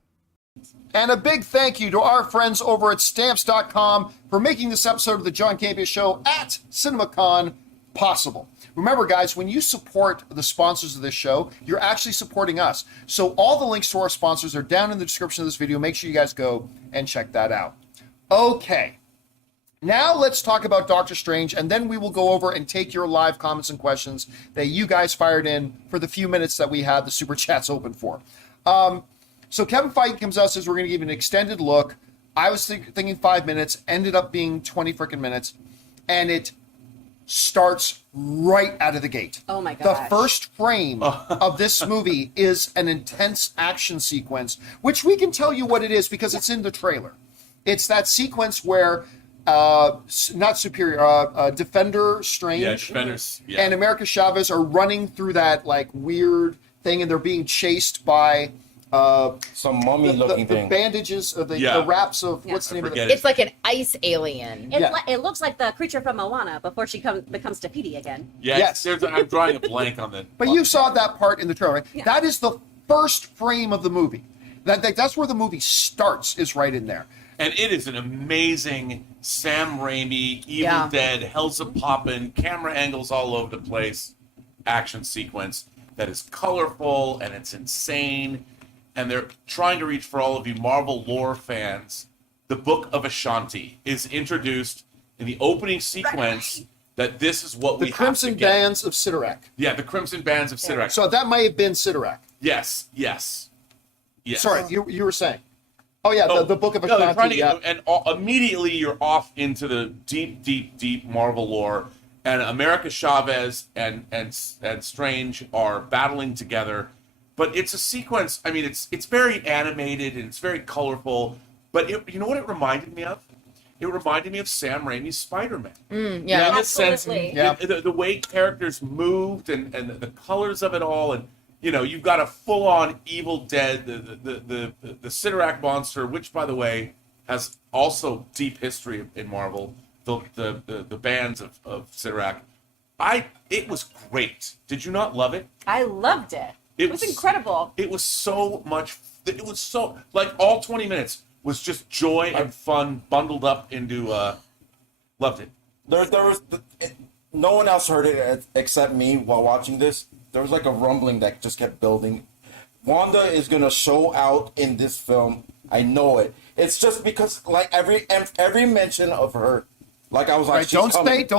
And a big thank you to our friends over at Stamps.com for making this episode of the John Campea Show at CinemaCon possible. Remember, guys, when you support the sponsors of this show, you're actually supporting us. So all the links to our sponsors are down in the description of this video. Make sure you guys go and check that out. Okay. Now let's talk about Doctor Strange, and then we will go over and take your live comments and questions that you guys fired in for the few minutes that we had the Super Chats open for. So Kevin Feige comes out and says we're going to give you an extended look. I was thinking 5 minutes, ended up being 20 freaking minutes, and it starts right out of the gate. Oh my The gosh. first frame of this movie is an intense action sequence, which we can tell you what it is because it's in the trailer. It's that sequence where not Superior, Defender Strange Defenders. Yeah. and America Chavez are running through that like weird thing, and they're being chased by Some mummy-looking the thing. bandages, the wraps of what's the name of forget it? It's like an ice alien. It looks like the creature from Moana before she becomes Te Fiti again. Yes. I'm drawing a blank on the. But you saw that part in the trailer, right? Yeah. That is the first frame of the movie. That's where the movie starts, is right in there. And it is an amazing Sam Raimi, Evil Dead, Hell's a Poppin', camera angles all over the place, action sequence that is colorful and it's insane. And they're trying to reach, for all of you Marvel lore fans, the Book of Ashanti is introduced in the opening sequence. That this is what we have to get. The Crimson Bands of Sidorak. Yeah, the Crimson Bands of Sidorak. So that might have been Sidorak. Yes. Sorry, you were saying. Oh yeah, the Book of Ashanti. And immediately you're off into the deep Marvel lore, and America Chavez and Strange are battling together. But it's a sequence. I mean, it's very animated and it's very colorful. But you know what it reminded me of? It reminded me of Sam Raimi's Spider-Man. In the sense, the way characters moved and the colors of it all, and you've got a full-on Evil Dead, the Sidorak monster, which, by the way, has also deep history in Marvel. The bands of Sidorak. It was great. Did you not love it? I loved it. It was incredible. It was so much. It was so like all 20 minutes was just joy and fun bundled up into. Loved it. There was no one else heard it except me while watching this. There was like a rumbling that just kept building. Wanda is gonna show out in this film. I know it. It's just because like every mention of her, like I was like, right, don't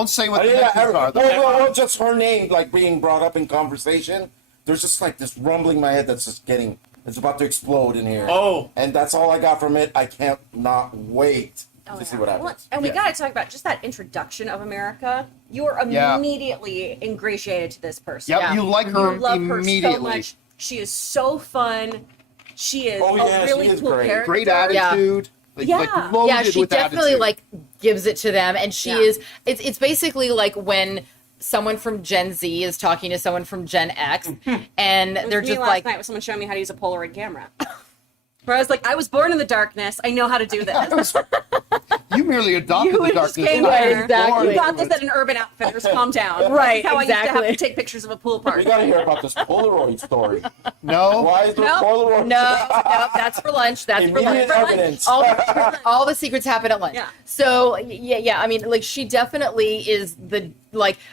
say what the mentions are. Well, just her name like being brought up in conversation. There's just like this rumbling in my head that's just it's about to explode in here. Oh, and that's all I got from it. I can't not wait to see what happens. Well, and we got to talk about just that introduction of America. You are immediately ingratiated to this person. Yeah, you like her you love immediately. her so much. She is so fun. She is a really cool character. Great attitude. Like loaded she with definitely attitude. like gives it to them, and she is. It's basically like when someone from Gen Z is talking to someone from Gen X, and they're just last night with someone showing me how to use a Polaroid camera. Where I was like, I was born in the darkness. I know how to do this. You merely adopted the darkness. Exactly. You got this at an Urban Outfitters. Calm down. Right, That's how I used to have exactly. to take pictures of a pool party. We gotta hear about this Polaroid story. No. Why is there Polaroid? No, that's for lunch. That's for lunch. Immediate evidence. All the secrets happen at lunch. Yeah. So yeah. I mean, like she definitely is the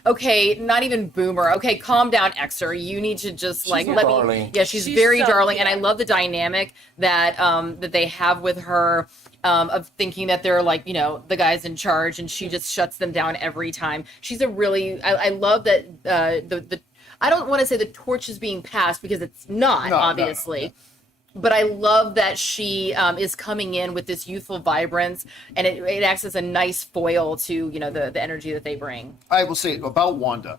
okay, not even boomer. Okay, calm down, Xer. You need to just let darling. me. Yeah, she's very so darling, cute. and I love the dynamic that they have with her. Of thinking that they're like, the guys in charge, and she just shuts them down every time. She's a really, I love that the I don't want to say the torch is being passed because it's not, obviously. No. But I love that she is coming in with this youthful vibrance, and it acts as a nice foil to, the energy that they bring. I will say about Wanda.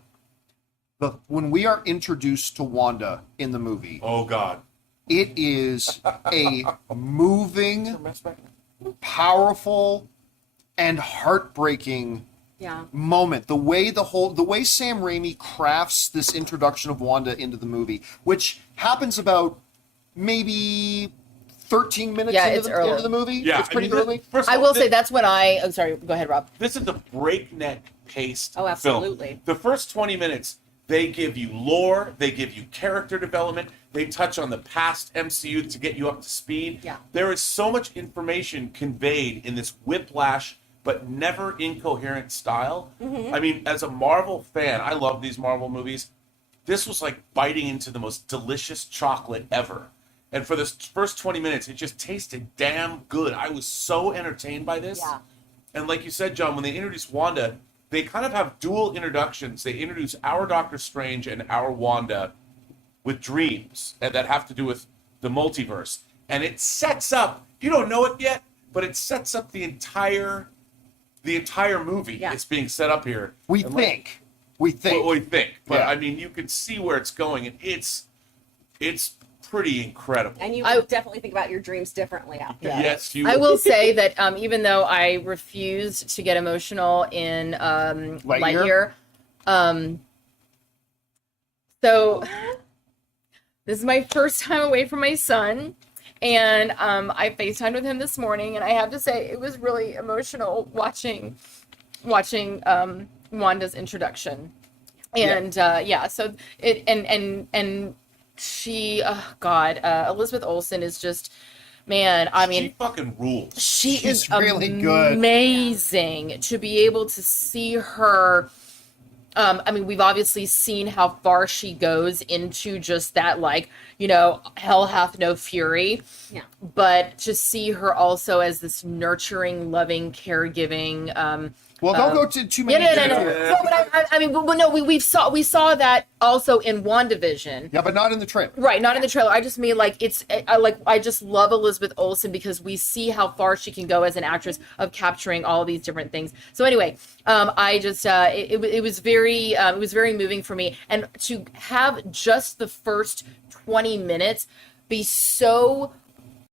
When we are introduced to Wanda in the movie, oh God, it is a moving, powerful, and heartbreaking moment. The way Sam Raimi crafts this introduction of Wanda into the movie, which happens about maybe 13 minutes into the movie. Yeah, it's pretty early. I will say that's when I'm sorry, go ahead, Rob. This is the breakneck paced film. Absolutely. The first 20 minutes, they give you lore, they give you character development, they touch on the past MCU to get you up to speed. Yeah. There is so much information conveyed in this whiplash but never incoherent style. Mm-hmm. I mean, as a Marvel fan, I love these Marvel movies. This was like biting into the most delicious chocolate ever. And for this first 20 minutes, it just tasted damn good. I was so entertained by this. Yeah. And like you said, John, when they introduced Wanda, they kind of have dual introductions. They introduce our Doctor Strange and our Wanda with dreams and that have to do with the multiverse. And it sets up, you don't know it yet, but it sets up the entire movie. Yeah. It's being set up here. We think. But I mean, you can see where it's going, and it's pretty incredible. And you would definitely think about your dreams differently after that. Yes, you. I will say that even though I refused to get emotional in Lightyear, so this is my first time away from my son, and I FaceTimed with him this morning, and I have to say it was really emotional watching Wanda's introduction, and so it and she, oh God, Elizabeth Olsen is just. Man, I mean, she fucking rules. She's really good. Amazing to be able to see her. I mean, we've obviously seen how far she goes into just that, like, hell hath no fury. Yeah. But to see her also as this nurturing, loving, caregiving. Well, don't go to too many. No, but I mean, no, we saw that also in WandaVision. Yeah, but not in the trailer. Right, not in the trailer. I just mean like I just love Elizabeth Olsen because we see how far she can go as an actress of capturing all of these different things. So anyway, I just it was very moving for me, and to have just the first 20 minutes be so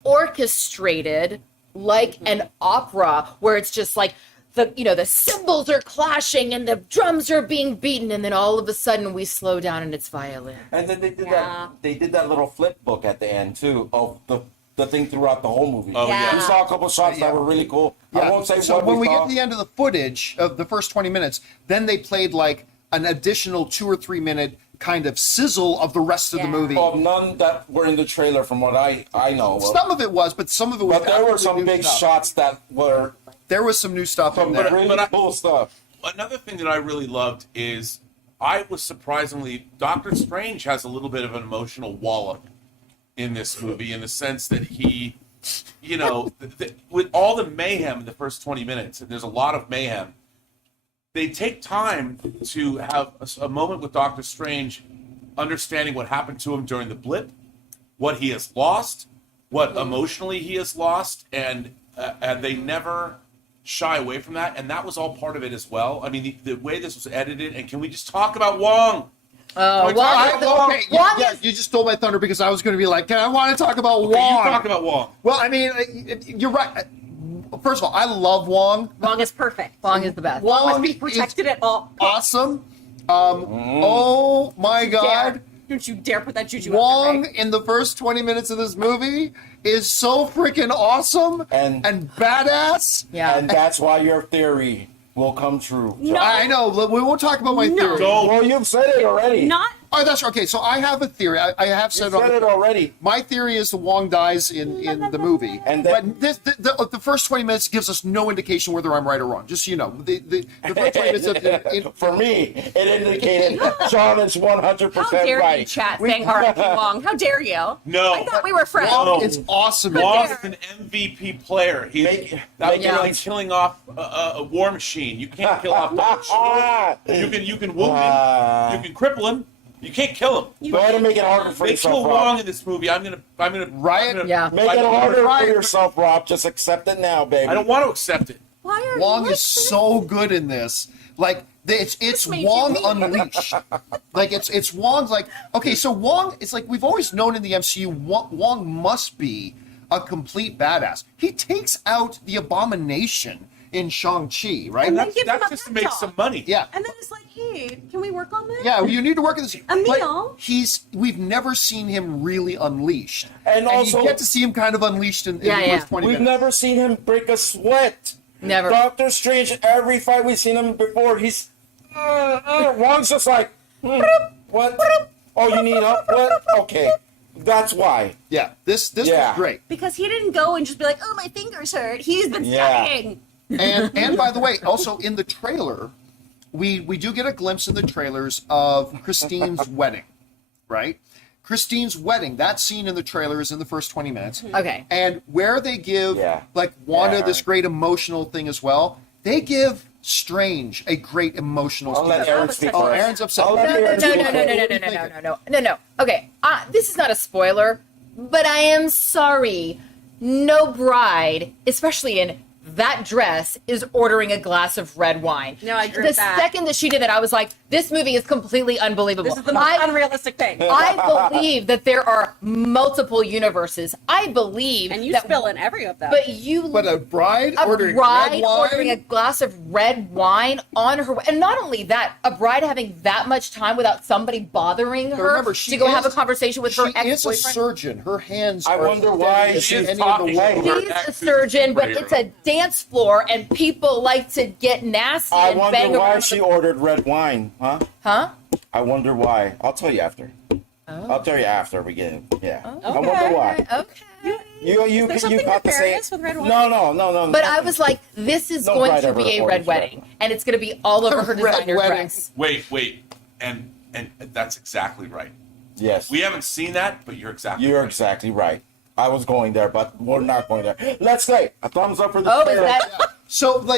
orchestrated like an opera, where it's just like the cymbals are clashing and the drums are being beaten, and then all of a sudden we slow down and it's violin. And then they did that little flip book at the end too of the thing throughout the whole movie. Oh, yeah. We saw a couple shots that were really cool. Yeah. I won't say so what when we saw. get to the end of the footage of the first 20 minutes, then they played like an additional 2 or 3 minute kind of sizzle of the rest of the movie. Well, none that were in the trailer from what I know. Some of it was, but some of it was. But there were absolutely some new big stuff. shots that were There was some new stuff in there. really cool stuff. Another thing that I really loved is I was surprisingly Doctor Strange has a little bit of an emotional wallop in this movie in the sense that he, with all the mayhem in the first 20 minutes, and there's a lot of mayhem, they take time to have a moment with Doctor Strange understanding what happened to him during the blip, what he has lost, what emotionally he has lost, and they never shy away from that, and that was all part of it as well. I mean, the way this was edited, and can we just talk about Wong? You just stole my thunder because I was going to be like, I want to talk about Wong. You talk about Wong. Well, I mean, you're right. First of all, I love Wong. Wong is perfect. Wong is the best. Wong Must be protected at all. Awesome. Oh my God. Don't you dare put that juju out Wong there, right? in the first 20 minutes of this movie is so freaking awesome and badass. Yeah. And that's why your theory will come true. No. I know. We won't talk about my theory. Well, you've said it already. Not. Oh, that's okay. So I have a theory. I have said it already. My theory is the Wong dies in the movie, And then- but the first 20 minutes gives us no indication whether I'm right or wrong. Just so you know, the first 20 minutes For me, it indicated John is 100% How dare right. you chat saying R.I.P. Wong? How dare you? No. I thought we were friends. No. it's awesome. Wong is an MVP player. He's Make like it- killing off a war machine. You can't kill off the machine. You can wound him. You can cripple him. You can't kill him. Go ahead and make it harder for They yourself, kill Rob. Wong in this movie. I'm gonna Riot? Yeah. Make it harder for yourself, Rob. Just accept it now, baby. I don't want to accept it. Why are Wong you is so good in this. Like it's made you Wong mean. unleashed. Like it's Wong's like okay. So Wong, it's like we've always known in the MCU, Wong must be a complete badass. He takes out the Abomination in Shang-Chi, right? And then give him that's a just to pep make talk. some money. Yeah. And then it's like, hey, can we work on this? Yeah, you need to work in this. A But meal. we've never seen him really unleashed. And also- you get to see him kind of unleashed in the first 20 We've minutes. never seen him break a sweat. Never. Doctor Strange, every fight we've seen him before, he's Wong's just like, what? Oh, you need help? What? Okay, that's why. Yeah, this Yeah. was great. Because he didn't go and just be like, oh, my fingers hurt. He's been Yeah. studying. And by the way, also in the trailer, we do get a glimpse in the trailers of Christine's wedding, right? Christine's wedding, that scene in the trailer is in the first 20 minutes. Okay. And where they give like Wanda this great emotional thing as well, they give Strange a great emotional I'll let speech. Aaron speak Oh, first. Aaron's upset. I'll let Aaron speak first. No. Okay, this is not a spoiler, but I am sorry. No bride, especially in that dress, is ordering a glass of red wine. No, I agree The with that. second that she did that, I was like, This movie is completely unbelievable. This is the most unrealistic thing. I believe that there are multiple universes. I believe And you that, spill in every of them. But a bride a ordering bride red wine? ordering a glass of red wine on her, and not only that, a bride having that much time without somebody bothering her remember, to go have a conversation with her She is a ex-boyfriend. surgeon. Her hands I are wonder why steady as she's any of the talking wall. to her He's ex a who's surgeon, but superhero. it's a dance floor, and people like to get nasty I and wonder bang why around. she ordered red wine, huh? Huh? I wonder why. I'll tell you after. Oh. I'll tell you after we get it. Yeah. I Okay. wonder why. Okay. You there you something got to say nefarious it. with red wine? No. But I was like, this is No going bride to ever be a red orders red wedding, wine. and it's going to be all over her Red designer wedding. dress. Wait, and that's exactly right. Yes. We haven't seen that, but you're exactly You're right. exactly right. I was going there, but we're not going there. Let's say a thumbs up for the Oh, is trailer. that? So the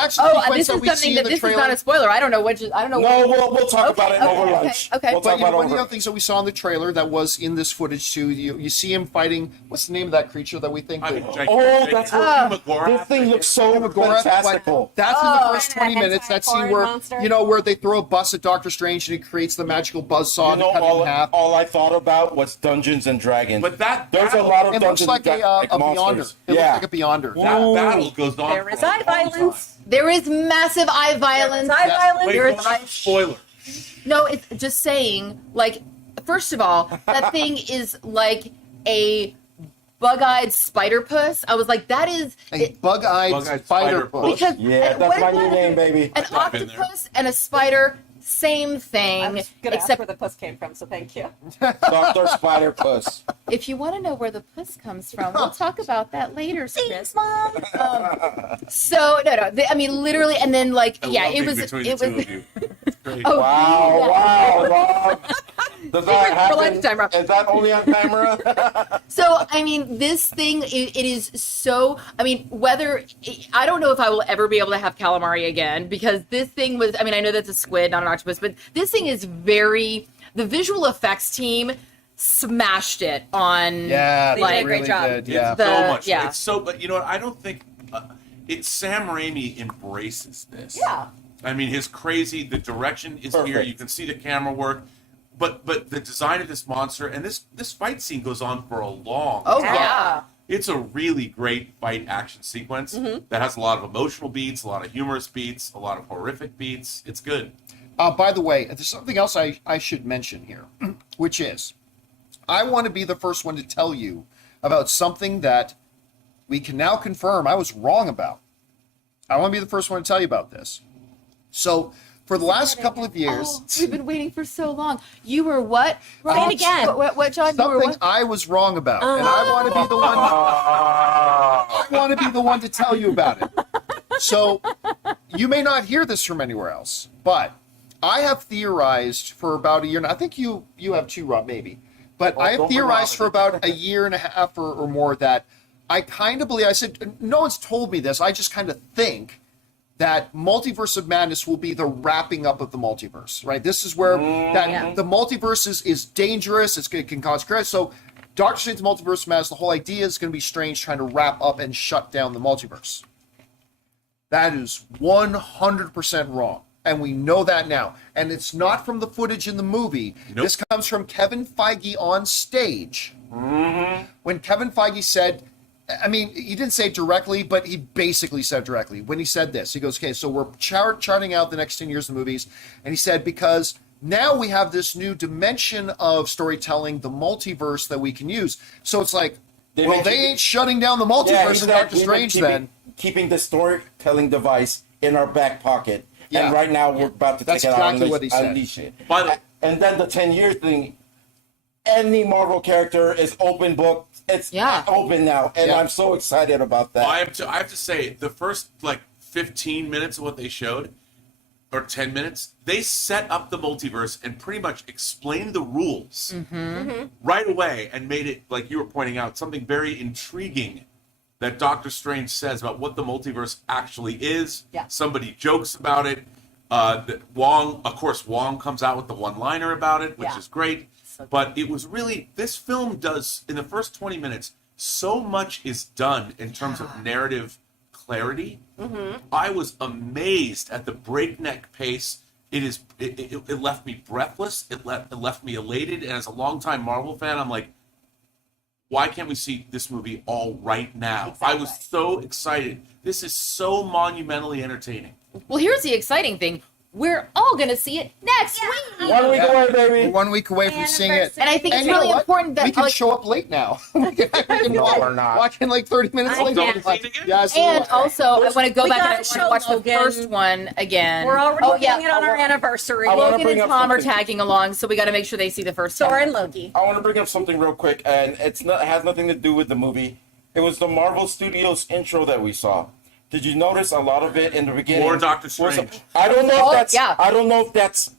action Oh, sequence this that is we see something in that the this trailer. is not a spoiler. I don't know what. I don't know. No, what, we'll talk Okay, about it over okay, lunch. okay. We'll But talk you know, about one of it the over. other things that we saw in the trailer that was in this footage too, you see him fighting. What's the name of that creature that we think? I mean, Oh, that's Magora. This thing looks so Gorath, fantastical. that's in the first and 20 that minutes. That scene hentai where monster. where they throw a bus at Doctor Strange and he creates the magical buzzsaw You to know, cut it in half. all I thought about was Dungeons and Dragons. But there's a lot of It looks Dungeons like and a Dragons Beyonder. monsters. It Yeah. looks like a Beyonder. That battle goes on. There for is a eye long violence. time. there is massive eye violence. Eye violence. Wait, There is don't have a spoiler. No, it's just saying. Like, first of all, that thing is like a bug-eyed spider puss. I was like, that is A bug-eyed Bug-eyed spider spider puss. because Yeah, that's my new name, baby. An I've been there. octopus and a spider, same I thing. was gonna ask Except where the puss came from, so thank you. Dr. Spider Puss. if you want to know where the puss comes from, we'll talk about that later, Chris. Mom. So no, I mean literally, and then like I yeah, love it being was between it the two was. of you. It's great. Oh, Wow, Rob. Does that For happen? lifetime, Rob. Is that only on camera? So, I mean, this thing, it is so, I mean, I don't know if I will ever be able to have calamari again because this thing was, I mean, I know that's a squid, not an octopus, but this thing is the visual effects team smashed it on, Yeah, They they did a like, great really job. did. Yeah. The- So much. yeah. It's so, but you know what? I don't think it's Sam Raimi embraces this. Yeah. I mean, the direction is here. Perfect. You can see the camera work, but the design of this monster and this fight scene goes on for a long oh, time. yeah. It's a really great fight action sequence that has a lot of emotional beats, a lot of humorous beats, a lot of horrific beats. It's good. By the way, there's something else I should mention here, which is I want to be the first one to tell you about something that we can now confirm I was wrong about. I want to be the first one to tell you about this. So, for the last couple of years, Oh, we've been waiting for so long. You were what? Say it again. What, John? You were something what? I was wrong about, and I want to be the one. I want to be the one to tell you about it. So, you may not hear this from anywhere else, but I have theorized for about a year. And I think you have too, Rob, maybe. But I have don't bring theorized Rob for into about a year and a half or more that I kind of believe. I said no one's told me this. I just kind of think that Multiverse of Madness will be the wrapping up of the multiverse, right? This is where the multiverse is dangerous. It can cause chaos. So Doctor Strange's Multiverse of Madness, the whole idea is going to be Strange trying to wrap up and shut down the multiverse. That is 100% wrong. And we know that now. And it's not from the footage in the movie. Nope. This comes from Kevin Feige on stage. When Kevin Feige said, I mean, he didn't say it directly, but he basically said directly. When he said this, he goes, okay, so we're charting out the next 10 years of movies. And he said, because now we have this new dimension of storytelling, the multiverse that we can use. So it's like, They well, may they keep- ain't shutting down the multiverse Yeah, in even Doctor that, Strange keeping, then. keeping the storytelling device in our back pocket. Yeah. And right now we're about to That's take it out exactly and what he said. unleash it. By the- And then the 10-year thing, any Marvel character is open book. It's open now, and Yeah. I'm so excited about that. I have to say, the first like 15 minutes of what they showed, or 10 minutes, they set up the multiverse and pretty much explained the rules right away and made it, like you were pointing out, something very intriguing that Doctor Strange says about what the multiverse actually is. Yeah. Somebody jokes about it. Wong comes out with the one-liner about it, which Yeah. is great. But it was really, this film does, in the first 20 minutes, so much is done in terms of narrative clarity. I was amazed at the breakneck pace it left me breathless. It left me elated. And as a longtime Marvel fan, I'm like, why can't we see this movie all right now? Exactly. I was so excited. This is so monumentally entertaining. Well, here's the exciting thing. We're all going to see it next week. 1 week away, We're baby. 1 week away from seeing it. And I think And it's you know really what? important that we can like, show up late now. we can No, we're not. Walk in like 30 minutes I late. can't. Yeah, so and also I want to go We back gotta and I show want to watch Logan. the first one again. We're already oh, doing yeah. it on our anniversary. I wanna Logan bring and up Tom are something. tagging along, so we got to make sure they see the first Sora one. and Loki. I want to bring up something real quick, and it has nothing to do with the movie. It was the Marvel Studios intro that we saw. Did you notice a lot of it in the beginning? Or Doctor Strange. I don't know if that's. yeah. I don't know if that's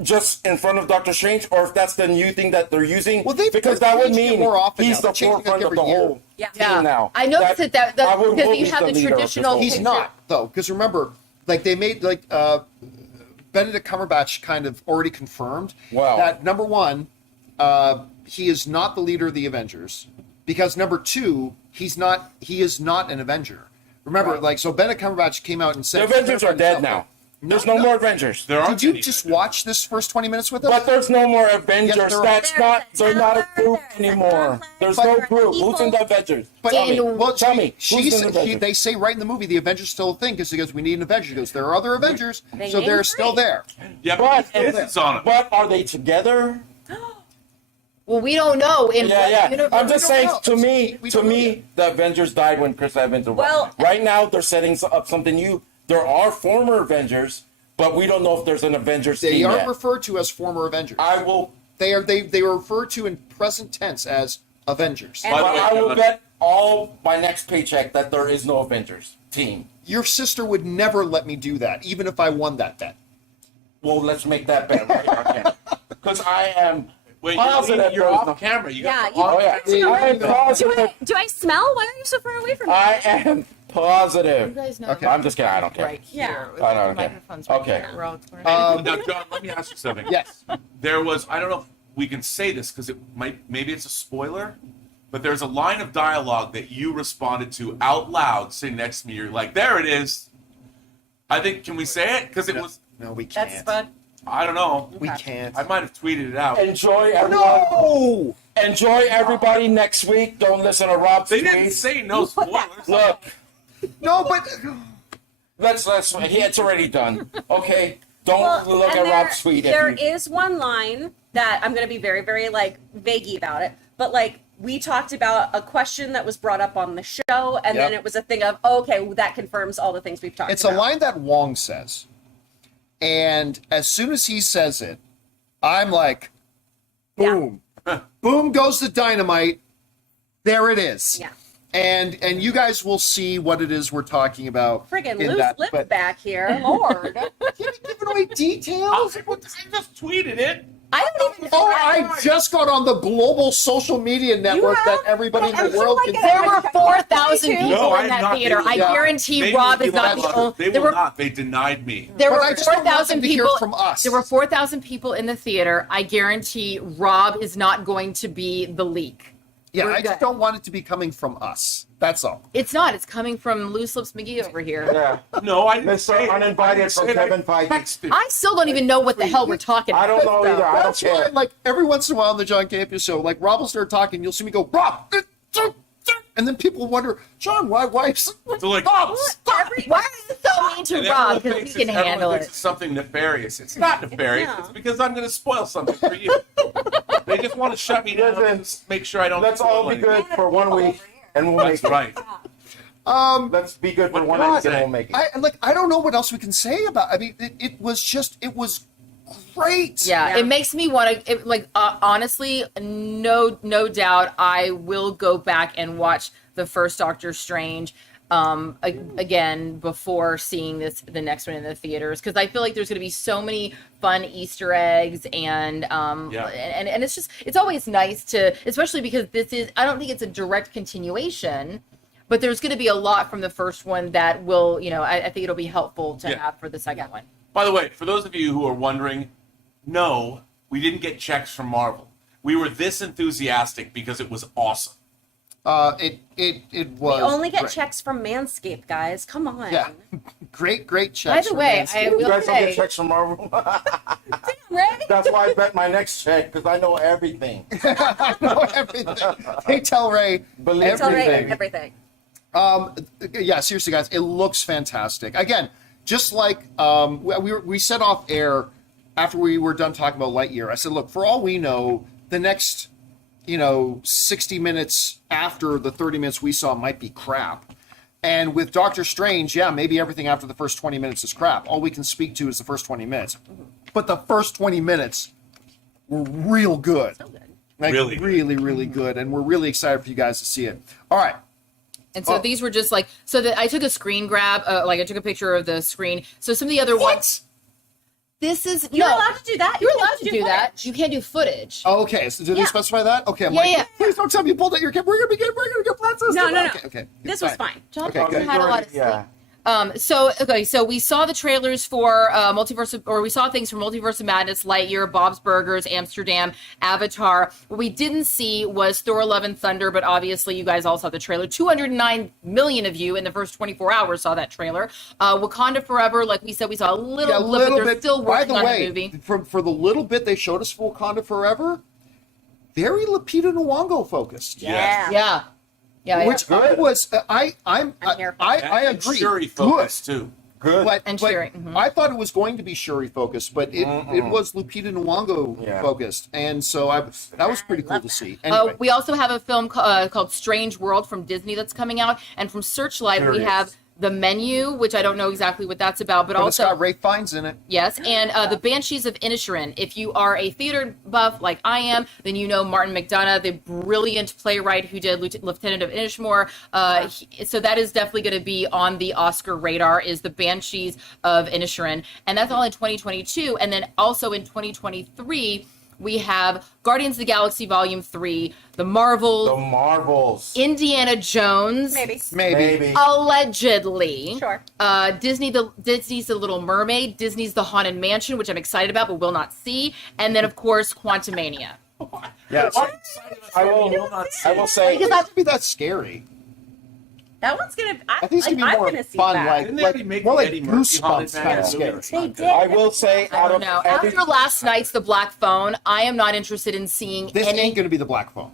just in front of Doctor Strange or if that's the new thing that they're using. Well, they've because that would changed it mean more often he's now. the They're changing it forefront of every the year. whole Yeah. team now. I noticed that I would because hope you he's have the the leader of this traditional. whole He's thing. not, though, because remember, like they made Benedict Cumberbatch kind of already confirmed Wow. that number one, he is not the leader of the Avengers, because number two, he is not an Avenger. Remember, Right. like, so Benedict Cumberbatch came out and said The Avengers are dead himself, now. like, There's no more Avengers. There are Did you just watch this first 20 minutes with us? But there's no more Avengers. Yes, there are. That's not. They're not a group anymore. There's no group. Who's in the Avengers? But Tell me. well, Tell me. Who's in the Avengers? they say right in the movie the Avengers still a thing because he goes, we need an Avenger. He goes, there are other Avengers, They so named they're three. still there. Yeah, But- but it's on it. But are they together? Well, we don't know. In what Yeah. universe- I'm just saying. know. To me, We don't know the Avengers died when Chris Evans arrived. Well- Right now, they're setting up something new. There are former Avengers, but we don't know if there's an Avengers They team aren't yet. referred to as former Avengers. I will. They are referred to in present tense as Avengers. And- By the But way, I will John, bet all my next paycheck that there is no Avengers team. Your sister would never let me do that, even if I won that bet. Well, let's make that bet right now, because I am wait, positive you're there's off no- camera. You Yeah, got you- Oh yeah, I am positive. Do I smell? Why are you so far away from me? I am You positive. guys know. Okay. I'm just kidding. I don't care. Right here. Yeah. with I the don't care. microphones right Okay. here. We're all Now, John, let me ask you something. Yes. There was, I don't know if we can say this because maybe it's a spoiler, but there's a line of dialogue that you responded to out loud sitting next to me. You're like, there it is. I think, can we say it? Because it was, No, we can't. That's fun. I don't know. We can't. I might have tweeted it out. Enjoy everyone. No! Enjoy everybody next week. Don't listen to Rob's They didn't tweets. say no You put that- spoilers. Look, No, but let's. It's already done. Okay. Don't Well, look and at Rob's tweet. There if you, is one line that I'm going to be very, very like vaguey about it, but like we talked about a question that was brought up on the show, and then Yep. it was a thing of okay, well, that confirms all the things we've talked it's about. a line that Wong says. And as soon as he says it, I'm like, Yeah. boom. Boom goes the dynamite. There it is. Yeah. And you guys will see what it is we're talking about. Friggin' in loose that, lips but back here, Lord. Can't be giving away details. I just tweeted it. I don't even. Oh, I just got on the global social media network have? that everybody in I'm the so world like can a- There were 4,000 people No, I in am that not. theater. They will I not. guarantee They Rob will is not not the love only. it. They There will were not. They denied me. There But were I just don't want 4,000 them to hear people from us. There were 4,000 people in the theater. I guarantee Rob is not going to be the leak. Yeah, We're I just good. don't want it to be coming from us. That's all. It's not. It's coming from Loose Lips McGee over here. yeah. No, I didn't Mr. say it. Uninvited I didn't from say it. I Kevin Feige. texted. I still don't even know what the hell we're talking I about. don't know either. I don't That's why, care. like, every once in a while on the John Campea Show, like, Rob will start talking, you'll see me go, Rob! And then people wonder, John, why is So like, Rob, stop! Why are you so mean to and Rob? everyone Because thinks we can everyone handle thinks it. it's something nefarious. It's not nefarious. No. It's because I'm going to spoil something for you. They just want to shut me down and just make sure I don't. Let's all be spoil good for 1 week, and we'll That's make it. right. Let's be good for What 1 can I week, and say? we'll make it. I don't know what else we can say about. I mean, it was great. Yeah, it makes me want to. Honestly, no doubt, I will go back and watch the first Doctor Strange again before seeing the next one in the theaters, because I feel like there's going to be so many fun Easter eggs and it's always nice to, especially because I don't think it's a direct continuation. But there's going to be a lot from the first one that will, I think it'll be helpful to have for the second one. By the way, for those of you who are wondering, no, we didn't get checks from Marvel. We were this enthusiastic because it was awesome. It was. We only get great. checks from Manscaped, guys. Come on. Yeah, great By checks. the from way, Manscaped. I You will guys don't get say, checks from Marvel. Right? That's why I bet my next check, because I know everything. I know everything. They tell Ray Believe It's all right. everything. Everything. Yeah, seriously, guys, it looks fantastic. Again, just like we said off air after we were done talking about Lightyear, I said, look, for all we know, the next 60 minutes after the 30 minutes we saw might be crap. And with Doctor Strange, yeah, maybe everything after the first 20 minutes is crap. All we can speak to is the first 20 minutes. But the first 20 minutes were real good. So good. Like, Really good. really, really good. And we're really excited for you guys to see it. All right. and so these were just like, so that I took a screen grab, like I took a picture of the screen. So some of the other ones. This is You're allowed to do that. You're You allowed can't to do that. footage. You can't do footage. Oh, okay. So did they Yeah. specify that? Okay. I'm Yeah, like, yeah. please don't tell me you pulled out your camera. We're gonna get Francis. No. Okay. This was fine. John Okay, also good. had a lot of Yeah. So we saw the trailers for we saw things for Multiverse of Madness, Lightyear, Bob's Burgers, Amsterdam, Avatar. What we didn't see was Thor: Love and Thunder, but obviously you guys all saw the trailer. 209 million of you in the first 24 hours saw that trailer. Wakanda Forever, like we said, we saw a little blip, but they're still By working the on way, the movie. for the little bit they showed us for Wakanda Forever, very Lupita Nyong'o focused. Yeah. Yeah. Which I was, I'm here. I And agree. Shuri focused too. Good. But, And but Shuri, mhm. I thought it was going to be Shuri focused, but it was Lupita Nyong'o Yeah. focused, and so that was pretty cool to see. Anyway, We also have a film called Strange World from Disney that's coming out, and from Searchlight There we it have is. The Menu, which I don't know exactly what that's about, but but it's also got Ray Fiennes in it. yes, and The Banshees of Inisherin. If you are a theater buff like I am, then you know Martin McDonagh, the brilliant playwright who did Lieutenant of Inishmore. So that is definitely going to be on the Oscar radar, is The Banshees of Inisherin. And that's all in 2022. And then also in 2023, we have Guardians of the Galaxy Volume 3, The Marvels, The Marvels. Indiana Jones. Maybe. Allegedly. Sure. Disney's The Little Mermaid, Disney's The Haunted Mansion, which I'm excited about but will not see, and then of course Quantumania. Yes. I will say, It doesn't be that scary. That one's gonna. I think it's gonna be I'm more gonna see fun, that. like Didn't they already make more the like Eddie Murphy Haunted Goosebumps kind of Mansion scary. movie? They did. I will say, I out don't of know. every, After last night's The Black Phone, I am not interested in seeing This any. ain't going to be the Black Phone.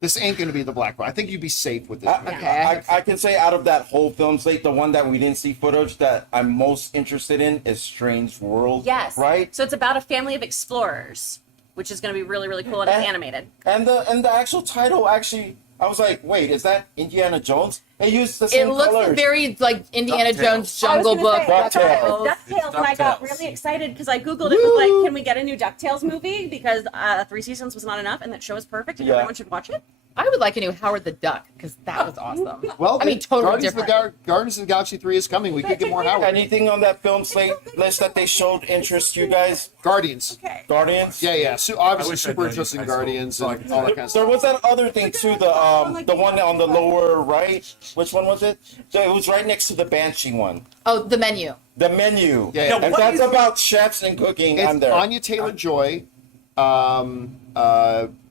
This ain't going to be the Black Phone. I think you'd be safe with this. movie. I can say out of that whole film slate, the one that we didn't see footage that I'm most interested in is Strange World. Yes. Right? So it's about a family of explorers, which is going to be really, really cool, and it's animated. And the actual title actually, I was like, wait, is that Indiana Jones? They used the same It looks colors. very like Indiana DuckTales. Jones Jungle Book. DuckTales. DuckTales, and I got DuckTales. really excited because I googled it. Was like, can we get a new DuckTales movie? Because 3 seasons was not enough, and that show is perfect, and Yeah. everyone should watch it. I would like a new Howard the Duck because that was awesome. Well, I mean, totally Guardians different. Of the Guardians of the Galaxy 3 is coming. We could get more Howard. Anything on that film slate list that they showed interest you guys? Guardians. Okay. Guardians? Yeah. So obviously wish I'd super known interested in high school. Guardians So I and could- all that kind of There stuff. was that other thing too, the one on the lower right. Which one was it? It was right next to the Banshee one. Oh, The Menu. The Menu. Yeah, And what that's is- about chefs and cooking. It's I'm there. Anya Taylor-Joy,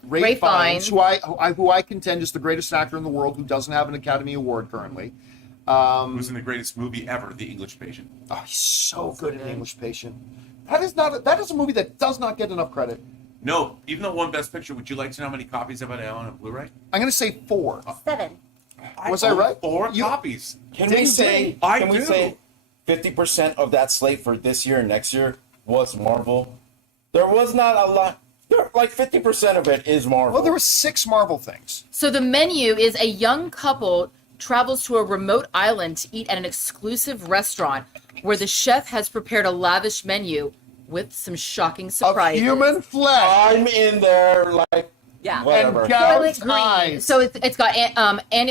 Ray Ray Fiennes, Fiennes. who I contend is the greatest actor in the world, who doesn't have an Academy Award currently. Who's in the greatest movie ever, The English Patient? Oh, he's so good in English Patient. That is a movie that does not get enough credit. No, even though won Best Picture, would you like to know how many copies have it out on Blu-ray? I'm going to say 4. 7. Was I right? 4 You- copies. Can we Ding, say? ding. I Can we do. say 50% of that slate for this year and next year was Marvel? There was not a lot. Like 50% of it is Marvel. Well, there were 6 Marvel things. So The Menu is a young couple travels to a remote island to eat at an exclusive restaurant where the chef has prepared a lavish menu with some shocking Of surprises. human flesh I'm in there like Yeah. whatever. and Violet gouged Green. eyes. So it's got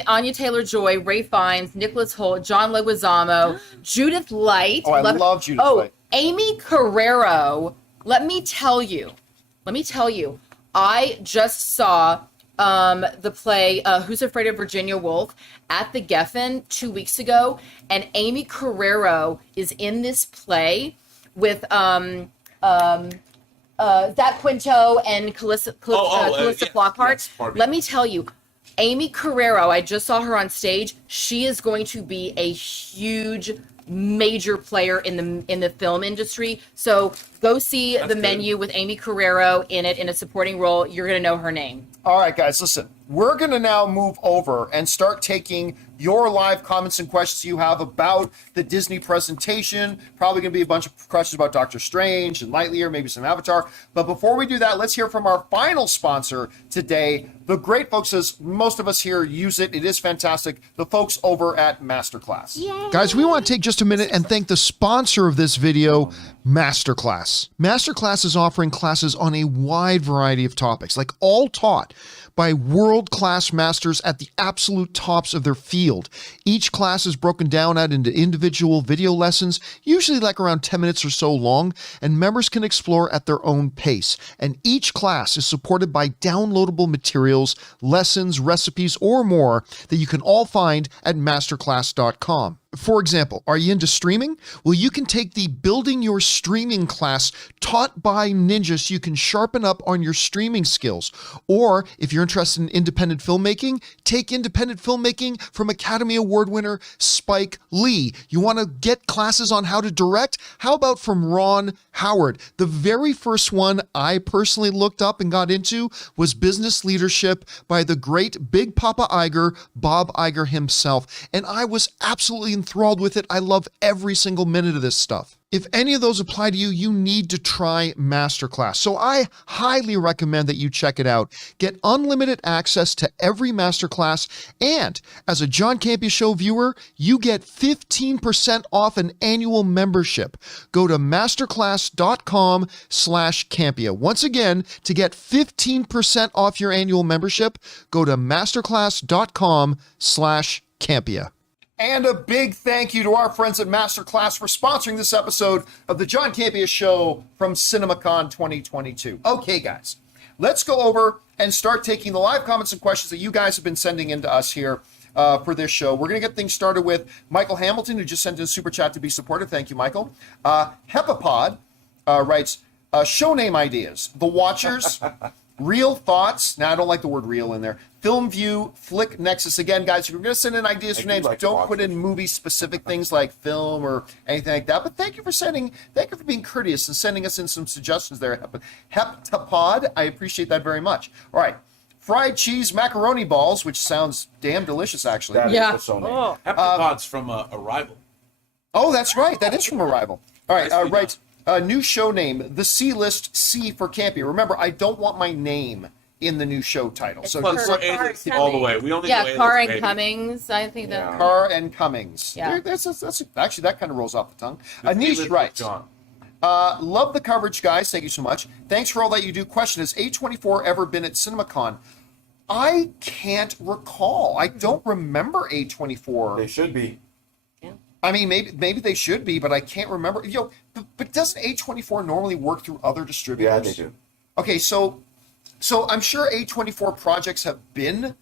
Anya Taylor-Joy, Ray Fiennes, Nicholas Hoult, John Leguizamo, Judith Light. Oh, I love Judith Light. Amy Carrero. Let me tell you, I just saw the play Who's Afraid of Virginia Woolf at the Geffen 2 weeks ago, and Amy Carrero is in this play with Zach Quinto and Calista yeah, Flockhart. yes, pardon me. Let me tell you, Amy Carrero, I just saw her on stage. She is going to be a huge, major player in the film industry. So go see That's the good. menu with Amy Carrero in it in a supporting role. You're going to know her name. All right, guys, listen. We're going to now move over and start taking your live comments and questions you have about the Disney presentation. Probably going to be a bunch of questions about Doctor Strange and Lightyear, maybe some Avatar. But before we do that, let's hear from our final sponsor today. The great folks, as most of us here use it. It is fantastic. The folks over at Masterclass. Yay. Guys, we want to take just a minute and thank the sponsor of this video, Masterclass. Masterclass is offering classes on a wide variety of topics, like all taught by world-class masters at the absolute tops of their field. Each class is broken down out into individual video lessons, usually like around 10 minutes or so long, and members can explore at their own pace. And each class is supported by downloadable materials, lessons, recipes, or more that you can all find at masterclass.com. For example, are you into streaming? Well, you can take the Building Your Streaming class taught by ninjas so you can sharpen up on your streaming skills. Or if you're interested in independent filmmaking, take independent filmmaking from Academy Award winner Spike Lee. You want to get classes on how to direct? How about from Ron Howard? The very first one I personally looked up and got into was Business Leadership by the great Big Papa Iger, Bob Iger himself. And I was absolutely enthralled with it. I love every single minute of this stuff. If any of those apply to you, you need to try Masterclass. So I highly recommend that you check it out. Get unlimited access to every Masterclass. And as a John Campea Show viewer, you get 15% off an annual membership. Go to masterclass.com/Campea. Once again, to get 15% off your annual membership, go to masterclass.com/Campea. And a big thank you to our friends at Masterclass for sponsoring this episode of the John Campea Show from CinemaCon 2022. Okay, guys, let's go over and start taking the live comments and questions that you guys have been sending in to us here for this show. We're going to get things started with Michael Hamilton, who just sent in a super chat to be supportive. Thank you, Michael. Hepapod writes, show name ideas. The Watchers, Real Thoughts. Now, I don't like the word real in there. Film View, Flick Nexus. Again, guys, if you're going to send in ideas for names, don't put in movie-specific things like film or anything like that. But thank you for being courteous and sending us in some suggestions there. Heptapod, I appreciate that very much. All right. Fried cheese macaroni balls, which sounds damn delicious, actually. That Yeah. is the show name. Oh. Heptapods from Arrival. Oh, that's right. That is from Arrival. All right. Right. New show name, The C-List, C for Campea. Remember, I don't want my name in the new show title. So Plus, just we're Car A-list all the way. We only Yeah, do A-list, Carr and baby. Cummings. I think that. Carr and Cummings. Yeah. That's actually, that kind of rolls off the tongue. The Anish A-list writes, with John. love the coverage, guys. Thank you so much. Thanks for all that you do. Question, has A24 ever been at CinemaCon? I can't recall. I don't remember A24. They should be. I mean, maybe they should be, but I can't remember. But doesn't A24 normally work through other distributors? Yeah, they do. Okay, so I'm sure A24 projects have been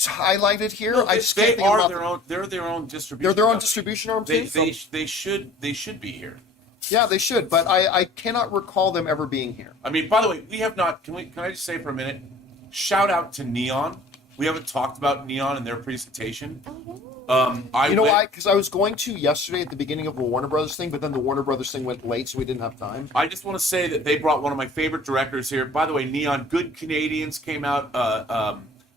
highlighted here. No, I just they can't think are about their own. They're their own distribution. They're their own company. distribution arm They, too. So- they should be here. yeah, they should, but I cannot recall them ever being here. I mean, by the way, we have not. Can I just say for a minute? Shout out to Neon. We haven't talked about Neon and their presentation. You know why? Because I was going to yesterday at the beginning of a Warner Brothers thing, but then the Warner Brothers thing went late, so we didn't have time. I just want to say that they brought one of my favorite directors here. By the way, Neon, good Canadians came out.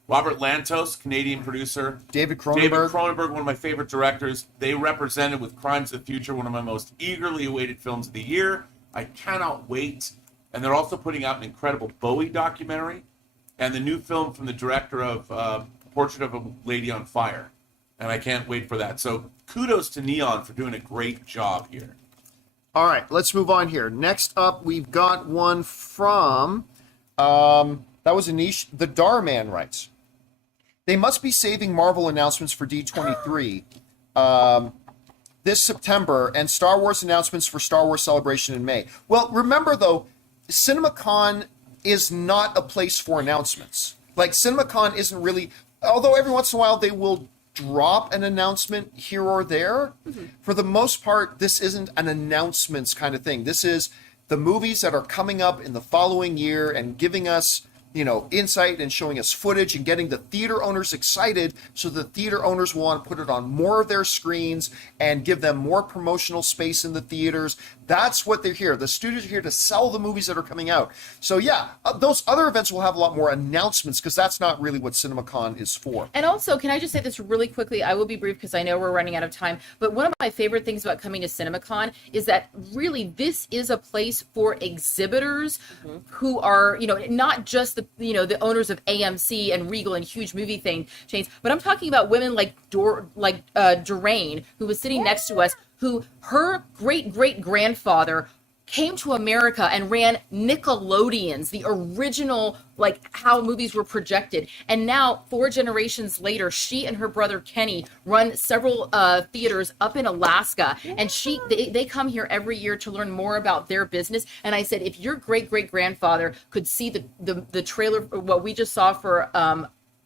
Robert Lantos, Canadian producer. David Cronenberg. David Cronenberg, one of my favorite directors. They represented with Crimes of the Future, one of my most eagerly awaited films of the year. I cannot wait. And they're also putting out an incredible Bowie documentary and the new film from the director of Portrait of a Lady on Fire. And I can't wait for that. So kudos to Neon for doing a great job here. All right, let's move on here. Next up, we've got one from, that was Anish. The Darman writes, they must be saving Marvel announcements for D23 this September and Star Wars announcements for Star Wars Celebration in May. Well, remember, though, CinemaCon is not a place for announcements. Like, CinemaCon isn't really, although every once in a while they will drop an announcement here or there, for the most part, this isn't an announcements kind of thing. This is the movies that are coming up in the following year and giving us insight and showing us footage and getting the theater owners excited, so the theater owners want to put it on more of their screens and give them more promotional space in the theaters. That's what they're here. The studios are here to sell the movies that are coming out. So yeah, those other events will have a lot more announcements, because that's not really what CinemaCon is for. And also, can I just say this really quickly? I will be brief because I know we're running out of time. But one of my favorite things about coming to CinemaCon is that really this is a place for exhibitors who are, not just the owners of AMC and Regal and huge movie chains, but I'm talking about women like Doreen, who was sitting next to us, who her great-great-grandfather came to America and ran Nickelodeons, the original, how movies were projected. And now, 4 generations later, she and her brother Kenny run several theaters up in Alaska. And they come here every year to learn more about their business. And I said, if your great-great-grandfather could see the trailer, what we just saw for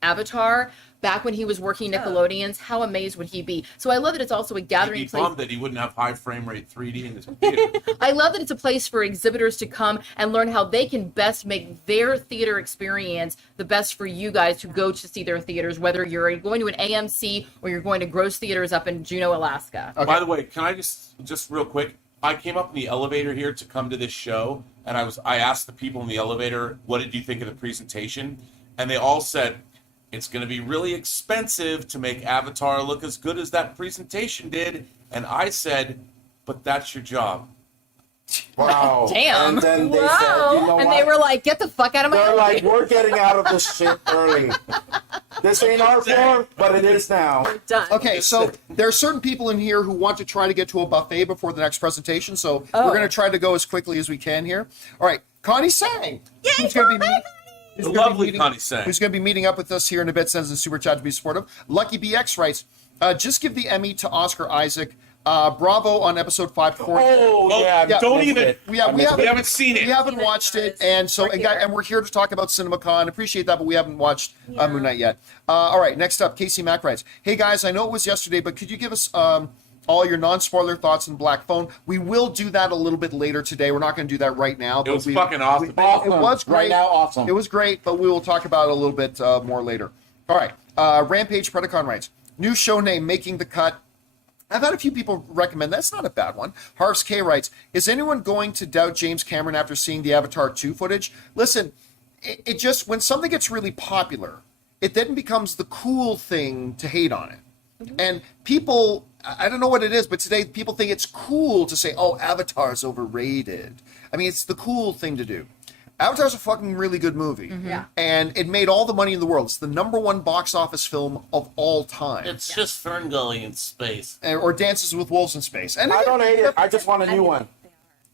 Avatar, back when he was working Nickelodeons, how amazed would he be? So I love that it's also a gathering He'd be place. bummed that he wouldn't have high frame rate 3D in his computer. I love that it's a place for exhibitors to come and learn how they can best make their theater experience the best for you guys who go to see their theaters, whether you're going to an AMC or you're going to Gross Theaters up in Juneau, Alaska. Okay. By the way, can I just real quick, I came up in the elevator here to come to this show, and I asked the people in the elevator, what did you think of the presentation? And they all said, it's going to be really expensive to make Avatar look as good as that presentation did. And I said, but that's your job. Wow. Damn. And then they wow. said, you know and what? they were like, get the fuck out of my They're like, elevator. we're getting out of this shit early. This ain't our floor, but it is now. Done. Okay, so there are certain people in here who want to try to get to a buffet before the next presentation, so we're going to try to go as quickly as we can here. All right, Connie Sang. Yay, who's gonna be The lovely Connie Sang. Who's going to be meeting up with us here in a bit, sends a super chat to be supportive. Lucky BX writes, just give the Emmy to Oscar Isaac. Bravo on episode 5. Oh, yeah. Don't even. We haven't seen it. We haven't watched it, and so and we're here to talk about CinemaCon. Appreciate that, but we haven't watched Moon Knight yet. All right, next up, Casey Mack writes, hey guys, I know it was yesterday, but could you give us all your non-spoiler thoughts on Black Phone? We will do that a little bit later today. We're not going to do that right now. It was fucking awesome. It was great. Right now, awesome. It was great, but we will talk about it a little bit more later. All right, Rampage Predacon writes, new show name making the cut. I've had a few people recommend that's not a bad one. Harfs K writes, is anyone going to doubt James Cameron after seeing the Avatar 2 footage? Listen, it just, when something gets really popular, it then becomes the cool thing to hate on it. And people, I don't know what it is, but today people think it's cool to say, oh, Avatar's overrated. I mean, it's the cool thing to do. Avatar's a fucking really good movie. Yeah. And it made all the money in the world. It's the #1 box office film of all time. It's just Ferngully in space. Or Dances with Wolves in Space. And I don't hate it. I just want a new one.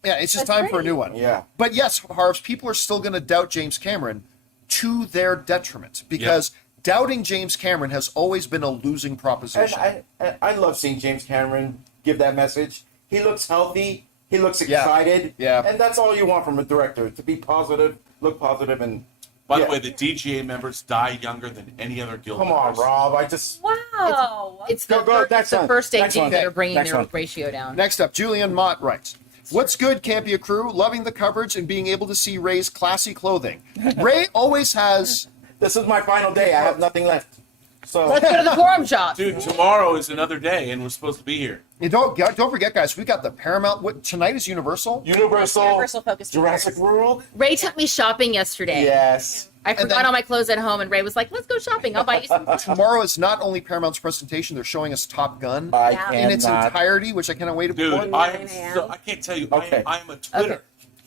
Yeah, it's just That's time for a great. new one. Yeah. But yes, Harvs, people are still going to doubt James Cameron to their detriment, because doubting James Cameron has always been a losing proposition. And I love seeing James Cameron give that message. He looks healthy. He looks excited. Yeah. And that's all you want from a director, to be positive, look positive, and By the way, the DGA members die younger than any other guild come on, members. Rob. I just Wow. It's the, Go, next the one. first day Next one. that are bringing Next their one. ratio down. Next up, Julian Mott writes, what's good, Campea crew? Loving the coverage and being able to see Ray's classy clothing. Ray always has... this is my final day. I have nothing left. So Let's go to the forum shop. Dude, tomorrow is another day, and we're supposed to be here. You don't forget, guys, we got the Paramount... What, tonight is Universal? Universal Focus Jurassic World. Ray took me shopping yesterday. Yes. I forgot then- all my clothes at home, and Ray was like, let's go shopping. I'll buy you some. Tomorrow is not only Paramount's presentation, they're showing us Top Gun I Yeah. in its cannot. entirety, which I cannot wait to Dude, report. I am 9 a.m. so, I can't tell you. Okay. I am a Twitter.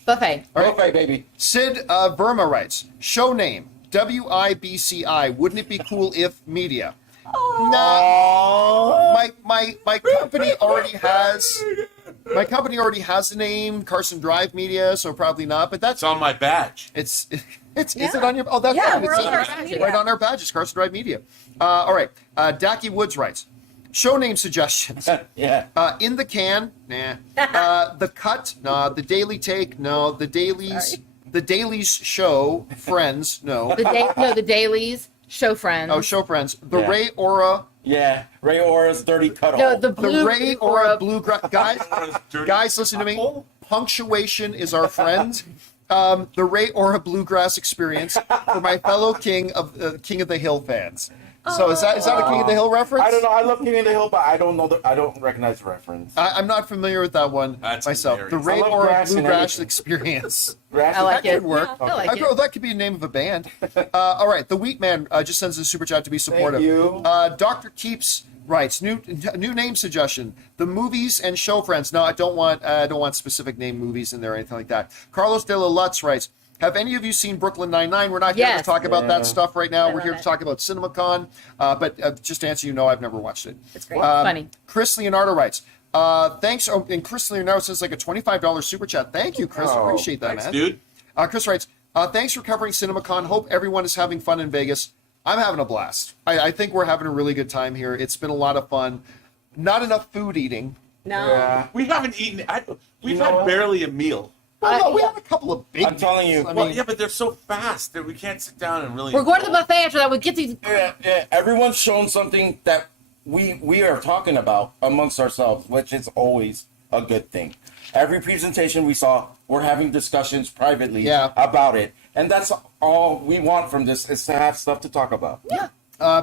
Buffet. All right. Okay, baby. Sid Verma writes, show name, WIBCI. Wouldn't it be cool if media? Nah, my company already has the name Carson Drive Media, so probably not. But that's It's on my badge. is it on your? Oh, that's Yeah, right. we're It's on our badges. right on our badges. Carson Drive Media. All right. Dacky Woods writes, show name suggestions. Yeah. In the can, nah. The cut, nah. The Daily Take, no. The Dailies, the Dailies Show, Friends, no. The dailies, show friends. Oh, Show Friends. The Yeah. Ray Aura. Yeah. Ray Aura's dirty cutoff. No, the The blue Ray or Aura Blue guys. Dirty Guys, listen to me. apple? Punctuation is our friend. The Ray Aura Bluegrass Experience for my fellow King of the Hill fans. So is that a King of the Hill reference? I don't know. I love King of the Hill, but I don't know. I don't recognize the reference. I'm not familiar with that one That's myself. hilarious. The Ray I love Aura grass and Bluegrass everything. Experience. I like That it. could work. Yeah, I like it. That could be the name of a band. All right, the Wheat Man just sends a super chat to be supportive. you. Dr. Keeps writes new name suggestion: the movies and show friends. No, I don't want specific name movies in there or anything like that. Carlos de la Lutz writes: have any of you seen Brooklyn Nine-Nine? We're not here to Yes. talk about that stuff right now. I We're love here to it. talk about CinemaCon. But just to answer you, no, I've never watched it. It's great. Funny. Chris Leonardo writes, thanks. Oh, and Chris Leonardo says like a $25 super chat. Thank you, Chris. Oh, Appreciate that, Thanks, man. dude. Chris writes, thanks for covering CinemaCon. Hope everyone is having fun in Vegas. I'm having a blast. I think we're having a really good time here. It's been a lot of fun. Not enough food eating. No. Yeah. We haven't eaten. We've You know had what? barely a meal. Well, no, we have a couple of big I'm telling you. meals. I Well, mean, yeah, but they're so fast that we can't sit down and really. We're going to the buffet after that. We get these. Yeah. Everyone's shown something that we are talking about amongst ourselves, which is always a good thing. Every presentation we saw, we're having discussions privately Yeah. about it, and that's all we want from this is to have stuff to talk about. Yeah.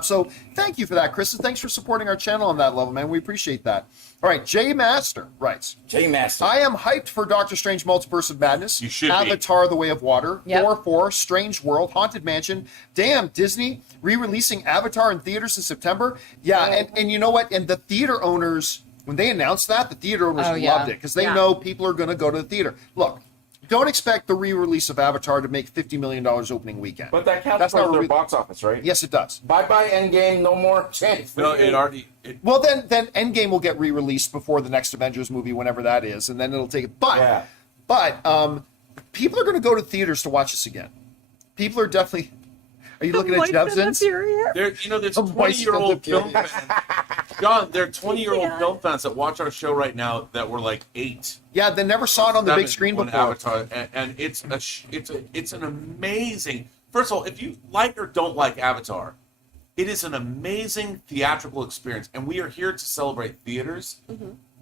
So thank you for that, Chris, and thanks for supporting our channel on that level, man. We appreciate that. All right, Jay Master writes, J Master. I am hyped for Doctor Strange Multiverse of Madness, You should be. Avatar The Way of Water, Yep. 4-4, Strange World, Haunted Mansion. Damn, Disney re-releasing Avatar in theaters in September. Yeah, and you know what? And the theater owners, when they announced that, the theater owners Oh, yeah. loved it because they Yeah. know people are going to go to the theater. Look, don't expect the re-release of Avatar to make $50 million opening weekend. But that counts That's for not their re- box office, right? Yes, it does. Bye-bye Endgame, no more chance. for No, you. it already. Well, then Endgame will get re-released before the next Avengers movie, whenever that is, and then it'll take it. But people are going to go to theaters to watch this again. People are definitely. Are you looking at Jebsons? There's A voice 20-year-old of the film period. fans. John, there are 20-year-old Yeah. film fans that watch our show right now that were like 8. Yeah, they never saw it on the big 7 screen when before. Avatar, and it's an amazing. First of all, if you like or don't like Avatar, it is an amazing theatrical experience, and we are here to celebrate theaters.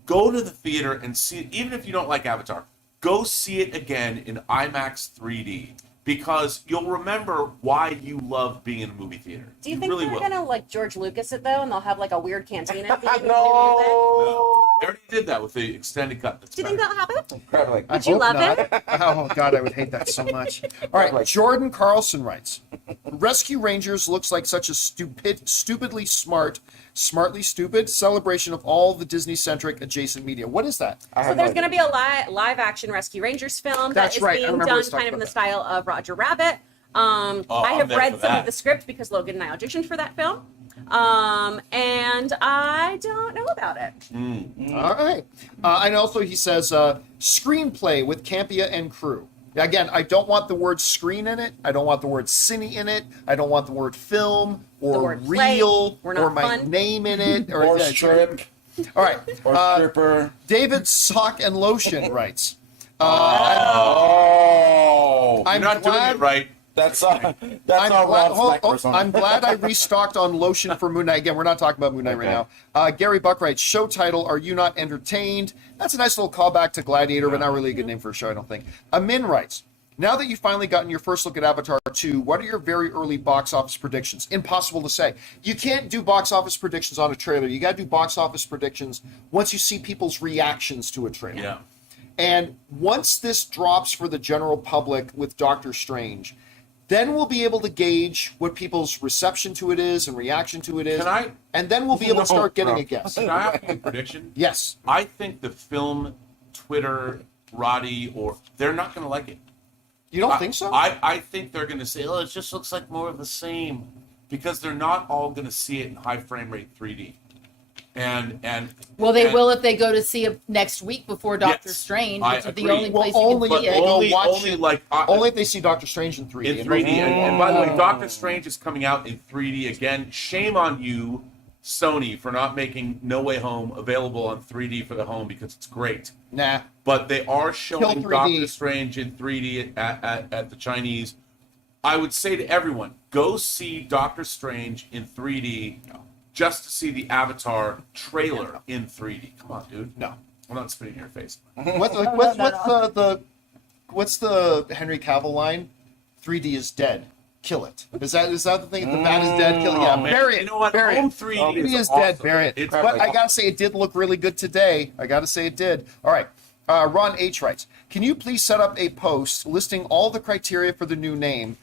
Go to the theater and see it, even if you don't like Avatar. Go see it again in IMAX 3D because you'll remember why you love being in a movie theater. Do you think really they're will. gonna like George Lucas it though, and they'll have like a weird cantina at the end? No. They already did that with the extended cut. That's Do you think better. that'll happen? Crap, like, I Would you hope love not. it? Oh God, I would hate that so much. All right, Jordan Carlson writes, Rescue Rangers looks like such a stupidly smartly stupid celebration of all the Disney-centric adjacent media. What is that? I So have there's no going to idea. be a live action Rescue Rangers film That's that is right. I being remember done us talking kind of in the about style of Roger Rabbit. I'm I have there read for some that. of the script because Logan and I auditioned for that film. And I don't know about it. All right. And also he says, screenplay with Campea and crew. Again, I don't want the word screen in it. I don't want the word cine in it. I don't want the word film or word play. real We're not or my fun. name in it. Or strip, All right. or stripper. David Sock and Lotion writes, Oh, I'm You're not glad- doing it right. that's I'm not glad, Ron's hold- black persona. I'm glad I restocked on lotion for Moon Knight. Again, we're not talking about Moon Knight right now. Gary Buck writes, show title, Are You Not Entertained? That's a nice little callback to Gladiator, but not really a good name for a show, I don't think. Amin writes, now that you've finally gotten your first look at Avatar 2, what are your very early box office predictions? Impossible to say. You can't do box office predictions on a trailer. You got to do box office predictions once you see people's reactions to a trailer. Yeah. And once this drops for the general public with Doctor Strange, then we'll be able to gauge what people's reception to it is and reaction to it is. Can I- And then we'll be able to start getting No. a guess. Can I ask you a prediction? Yes. I think the film, Twitter, Roddy, or they're not going to like it. You don't think so? I think they're going to say, oh, it just looks like more of the same, because they're not all going to see it in high frame rate 3D. And Well, they and- will if they go to see it next week before Doctor Yes, Strange, I which is the agree. only Well, place only- you but can see it. they'll only, watch only it- like Only if they see Doctor Strange in 3D. in 3D. And by the way, Doctor Strange is coming out in 3D again. Shame on you, Sony, for not making No Way Home available on 3D for the home, because it's great. Nah. But they are showing 3D. Doctor Strange in 3D at the Chinese. I would say to everyone, go see Doctor Strange in 3D just to see the Avatar trailer in 3D. Come on, dude. No. I'm not spitting in your face. What's the what's the Henry Cavill line? 3D is dead. Kill it. Is that the thing? The bat is dead. Kill it. Yeah, man. bury it. You know what? Bury Home it. 3D It is is awesome. dead. Bury it. It's But I gotta say, it did look really good today. I gotta say, it did. All right. Ron H writes, "Can you please set up a post listing all the criteria for the new name?"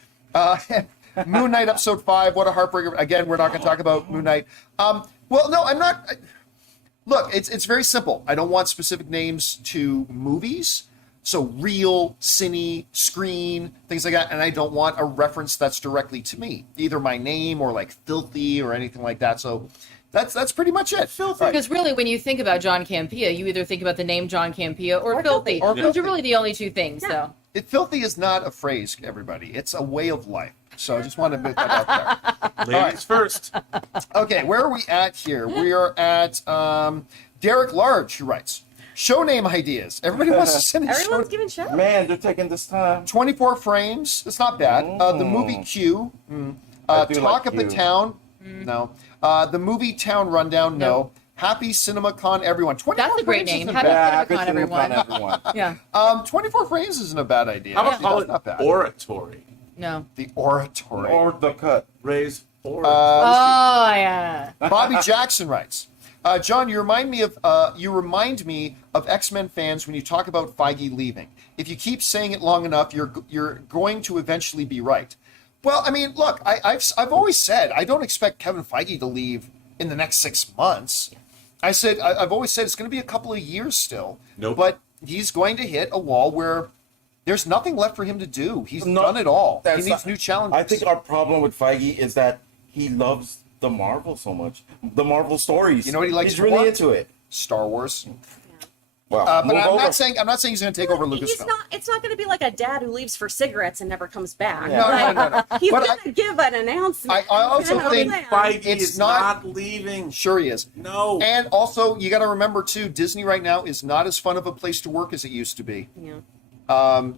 Moon Knight episode 5. What a heartbreaker. Again, we're not going to talk about Moon Knight. Well, no, I'm not. Look, it's very simple. I don't want specific names to movies. So real, cine, screen, things like that. And I don't want a reference that's directly to me, either my name or like filthy or anything like that. So that's pretty much it. Filthy. Because really, when you think about John Campea, you either think about the name John Campea or filthy. Or Those filthy. are really the only two things. So Filthy is not a phrase, everybody. It's a way of life. So I just want to put that out there. Ladies first. Okay, where are we at here? We are at Derek Large, who writes, show name ideas. Everybody wants to send in Everyone's show. giving show. Man, they're taking this time. 24 frames. It's not bad. The movie Q. I do Talk like of the Q. Town. No. The movie Town Rundown. No. Happy CinemaCon, everyone. 24 that's a great frames name. isn't Happy bad. Yeah, CinemaCon, everyone. everyone. Yeah. 24 frames isn't a bad idea. How about Actually, call that's it not bad. oratory? No. The oratory. Or the cut. Raise oratory. Oh yeah. Bobby Jackson writes, John, you remind me of X-Men fans when you talk about Feige leaving. If you keep saying it long enough, you're going to eventually be right. Well, I mean, look, I've always said I don't expect Kevin Feige to leave in the next 6 months. I've always said it's going to be a couple of years still. Nope. But he's going to hit a wall where there's nothing left for him to do. He's No, done it all. He that's needs not- new challenges. I think our problem with Feige is that he loves the Marvel so much. The Marvel stories. You know what he likes He's really more? into it. Star Wars. Well, But move I'm over. not saying he's going to take over He's Lucasfilm. not. It's not going to be like a dad who leaves for cigarettes and never comes back. Yeah. No. He's But going to give an announcement. I also and a think plan. Feige it's is not- not leaving. Sure he is. No. And also, you got to remember too, Disney right now is not as fun of a place to work as it used to be. Yeah.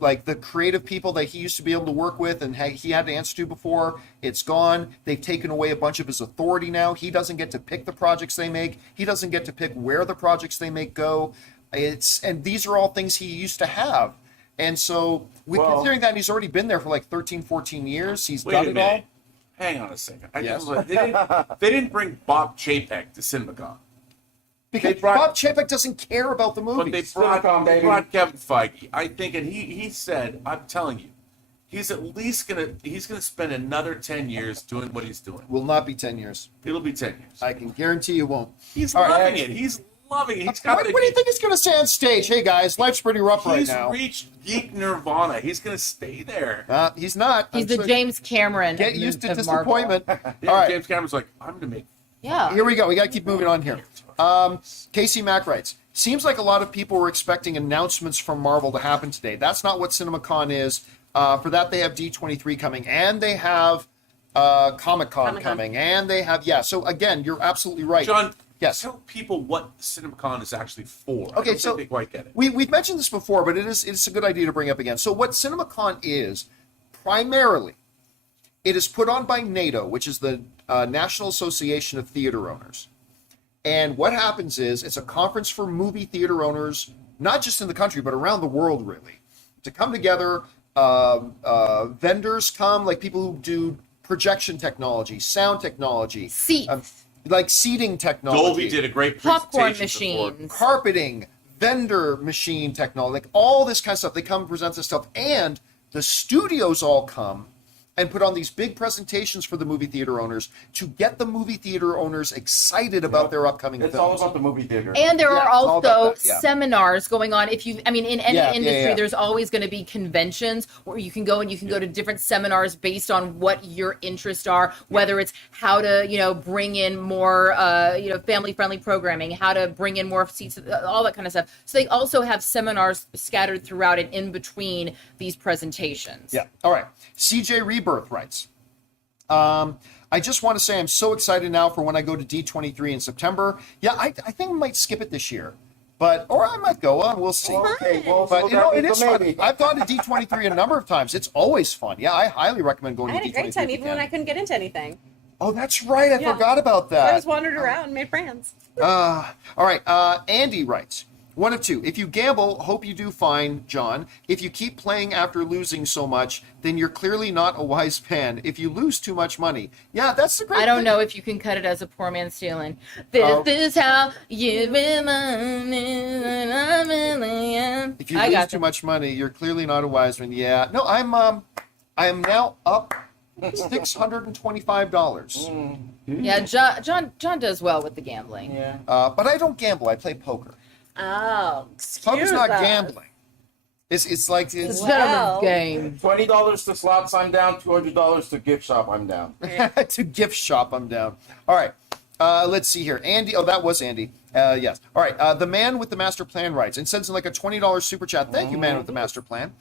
Like the creative people that he used to be able to work with and he had to answer to before, it's gone. They've taken away a bunch of his authority now. He doesn't get to pick the projects they make. He doesn't get to pick where the projects they make go. And these are all things he used to have. And so, considering that he's already been there for like 13, 14 years, he's Wait done a it all. minute. Hang on a second. Yes. They didn't bring Bob Chapek to CinemaCon. Because They brought- Bob Chapek doesn't care about the But they movies. CinemaCon, baby. brought Kevin Feige. I think, and he said, I'm telling you, he's at least gonna spend another 10 years doing what he's doing. Will not be 10 years. It'll be 10 years. I can guarantee you won't. He's All right. loving it. He's loving it. He's got What do you think he's going to say on stage? Hey guys, life's pretty rough right He's now. reached geek nirvana. He's gonna stay there. He's not. He's I'm the sure- James Cameron. Get of- used to of Marvel. disappointment. Yeah, All right. James Cameron's like, I'm gonna make. Yeah. Here we go. We got to keep moving on here. Casey Mack writes, seems like a lot of people were expecting announcements from Marvel to happen today. That's not what CinemaCon is. For that, they have D23 coming, and they have Comic-Con coming, and they have, So again, you're absolutely right. John, Yes. tell people what CinemaCon is actually for. I Okay, don't so think they quite get it. we've mentioned this before, but it's a good idea to bring up again. So what CinemaCon is, primarily, it is put on by NATO, which is the National Association of Theater Owners. And what happens is it's a conference for movie theater owners, not just in the country, but around the world, really, to come together. Vendors come, like people who do projection technology, sound technology, Seats. like seating technology. Dolby did a great Popcorn presentation before. machines. Carpeting, vendor machine technology, like all this kind of stuff. They come and present this stuff, and the studios all come and put on these big presentations for the movie theater owners to get the movie theater owners excited about their upcoming It's films. all about the movie theater. And there Yeah, are it's all about also that, yeah. seminars going on. In any Yeah, industry, yeah. there's always going to be conventions where you can go and you can go to different seminars based on what your interests are, whether it's how to, bring in more, family-friendly programming, how to bring in more seats, all that kind of stuff. So they also have seminars scattered throughout and in between these presentations. Yeah. All right. CJ Rebirth writes, I just want to say I'm so excited now for when I go to D23 in September. Yeah, I think I might skip it this year, or I might go. We'll see. Okay, well, But so it that is means a fun. maybe. I've gone to D23 a number of times. It's always fun. Yeah, I highly recommend going I to had D23. a great time, if you even when can. I couldn't get into anything. Oh, that's right. I Yeah. forgot about that. I just wandered around and made friends. All right. Andy writes, One of two. If you gamble, hope you do fine, John. If you keep playing after losing so much, then you're clearly not a wise man. If you lose too much money. Yeah, that's the great I don't thing. know if you can cut it as a poor man stealing. This is how you remind me that I'm really am. If you lose too much money, you're clearly not a wise man. Yeah. No, I am now up $625. Yeah, John does well with the gambling. Yeah. But I don't gamble. I play poker. Oh, Poker's not us. gambling. It's like It's it's Wow. not a game. $20 to slots, I'm down. $200 to gift shop, I'm down. to gift shop. I'm down. All right. Let's see here. Andy. Oh, that was Andy. Yes. All right. The man with the master plan writes and sends in like a $20 super chat. Thank you, man with the master plan.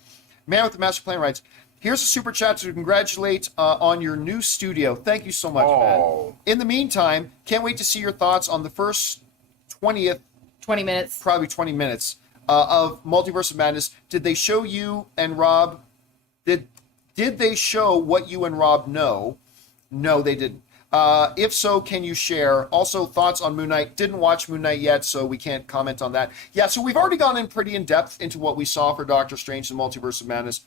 Man with the master plan writes. Here's a super chat to congratulate on your new studio. Thank you so much, man. In the meantime, can't wait to see your thoughts on the first 20 minutes. Probably 20 minutes of Multiverse of Madness. Did they show you and Rob? Did they show what you and Rob know? No, they didn't. If so, can you share? Also, thoughts on Moon Knight. Didn't watch Moon Knight yet, so we can't comment on that. Yeah, so we've already gone in pretty in depth into what we saw for Doctor Strange and Multiverse of Madness.